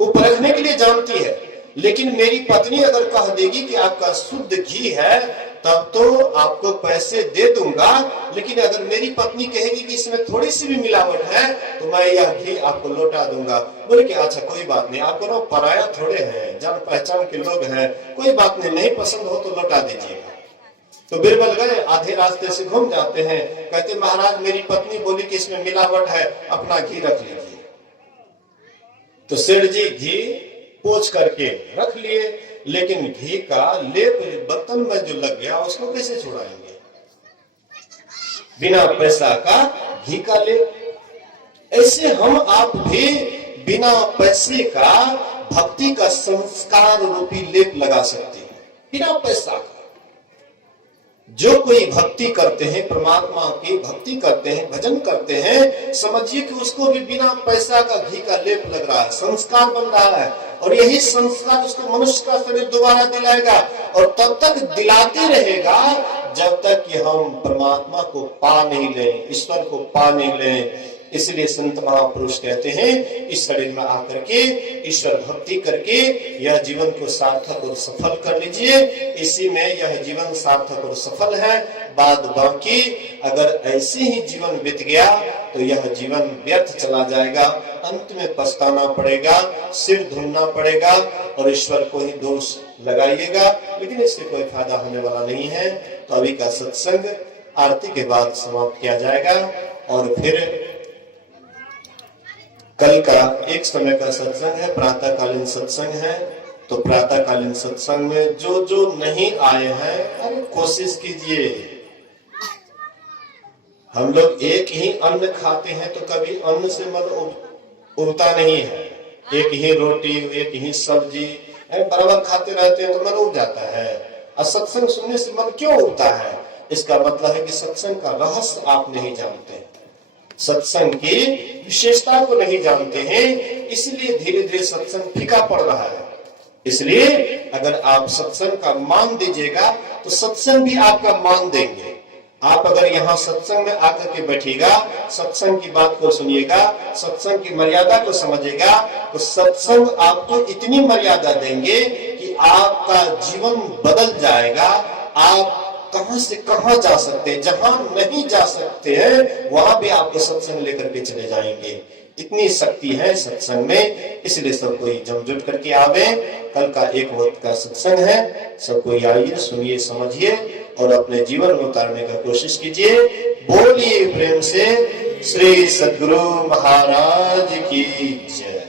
वो परखने के लिए जानती है, लेकिन मेरी पत्नी अगर कह देगी कि आपका शुद्ध घी है तब तो आपको पैसे दे दूंगा, लेकिन अगर मेरी पत्नी कहेगी कि इसमें थोड़ी सी भी मिलावट है तो मैं यह घी आपको लौटा दूंगा। बोले कि अच्छा कोई बात नहीं, आपको ना पराया थोड़े हैं, जान पहचान के लोग हैं, कोई बात नहीं, नहीं पसंद हो तो लौटा दीजिएगा। तो बिरबल गए, आधे रास्ते से घूम जाते हैं, कहते महाराज मेरी पत्नी बोली कि इसमें मिलावट है, अपना घी रख लीजिए। तो सेठ जी घी पोंछ करके रख लिए, लेकिन घी का लेप बर्तन में जो लग गया उसको कैसे छुड़ाएंगे? बिना पैसा का घी का लेप। ऐसे हम आप भी बिना पैसे का भक्ति का संस्कार रूपी लेप लगा सकते हैं, बिना पैसा का। जो कोई भक्ति करते हैं, परमात्मा की भक्ति करते हैं, भजन करते हैं, समझिए कि उसको भी बिना पैसा का घी का लेप लग रहा है, संस्कार बन रहा है, और यही संस्कार उसको मनुष्य का शरीर दोबारा दिलाएगा, और तब तक दिलाते रहेगा जब तक कि हम परमात्मा को पा नहीं लें, ईश्वर को पा नहीं लें। इसलिए संत महापुरुष कहते हैं इस शरीर में आकर के ईश्वर भक्ति करके यह जीवन को सार्थक और सफल कर लीजिए। इसी में यह जीवन सार्थक और सफल है। बाद बाकी अगर ऐसे ही जीवन बीत गया तो यह जीवन व्यर्थ चला जाएगा, अंत में पछताना पड़ेगा, सिर धुनना पड़ेगा और ईश्वर को ही दोष लगाइएगा, लेकिन इससे कोई फायदा होने वाला नहीं है। तो अभी का सत्संग आरती के बाद समाप्त किया जाएगा, और फिर कल का एक समय का सत्संग है, प्रातःकालीन सत्संग है। तो प्रातःकालीन सत्संग में जो नहीं आए हैं, अरे कोशिश कीजिए। हम लोग एक ही अन्न खाते हैं तो कभी अन्न से मन उबता नहीं है। एक ही रोटी, एक ही सब्जी बराबर खाते रहते हैं तो मन उब जाता है। और सत्संग सुनने से मन क्यों उबता है? इसका मतलब है कि सत्संग का रहस्य आप नहीं जानते, सत्संग की विशेषता को नहीं जानते हैं, इसलिए धीरे धीरे सत्संग फीका पड़ रहा है। इसलिए अगर आप सत्संग का मान दीजिएगा तो सत्संग भी आपका मान देंगे। आप अगर यहाँ सत्संग में आकर के बैठिएगा, सत्संग की बात को सुनिएगा, सत्संग की मर्यादा को समझिएगा, तो सत्संग आपको इतनी मर्यादा देंगे कि आपका जीवन बदल जाएगा। आप कहां से कहां जा सकते हैं, जहां नहीं जा सकते हैं वहां भी आपको सत्संग लेकर के चले जाएंगे। इतनी शक्ति है सत्संग में, इसलिए सब कोई जमजुट करके आवे। कल का एक वक्त का सत्संग है, सब कोई आइए, सुनिए, समझिए और अपने जीवन में उतारने का कोशिश कीजिए। बोलिए प्रेम से श्री सद्गुरु महाराज की जय।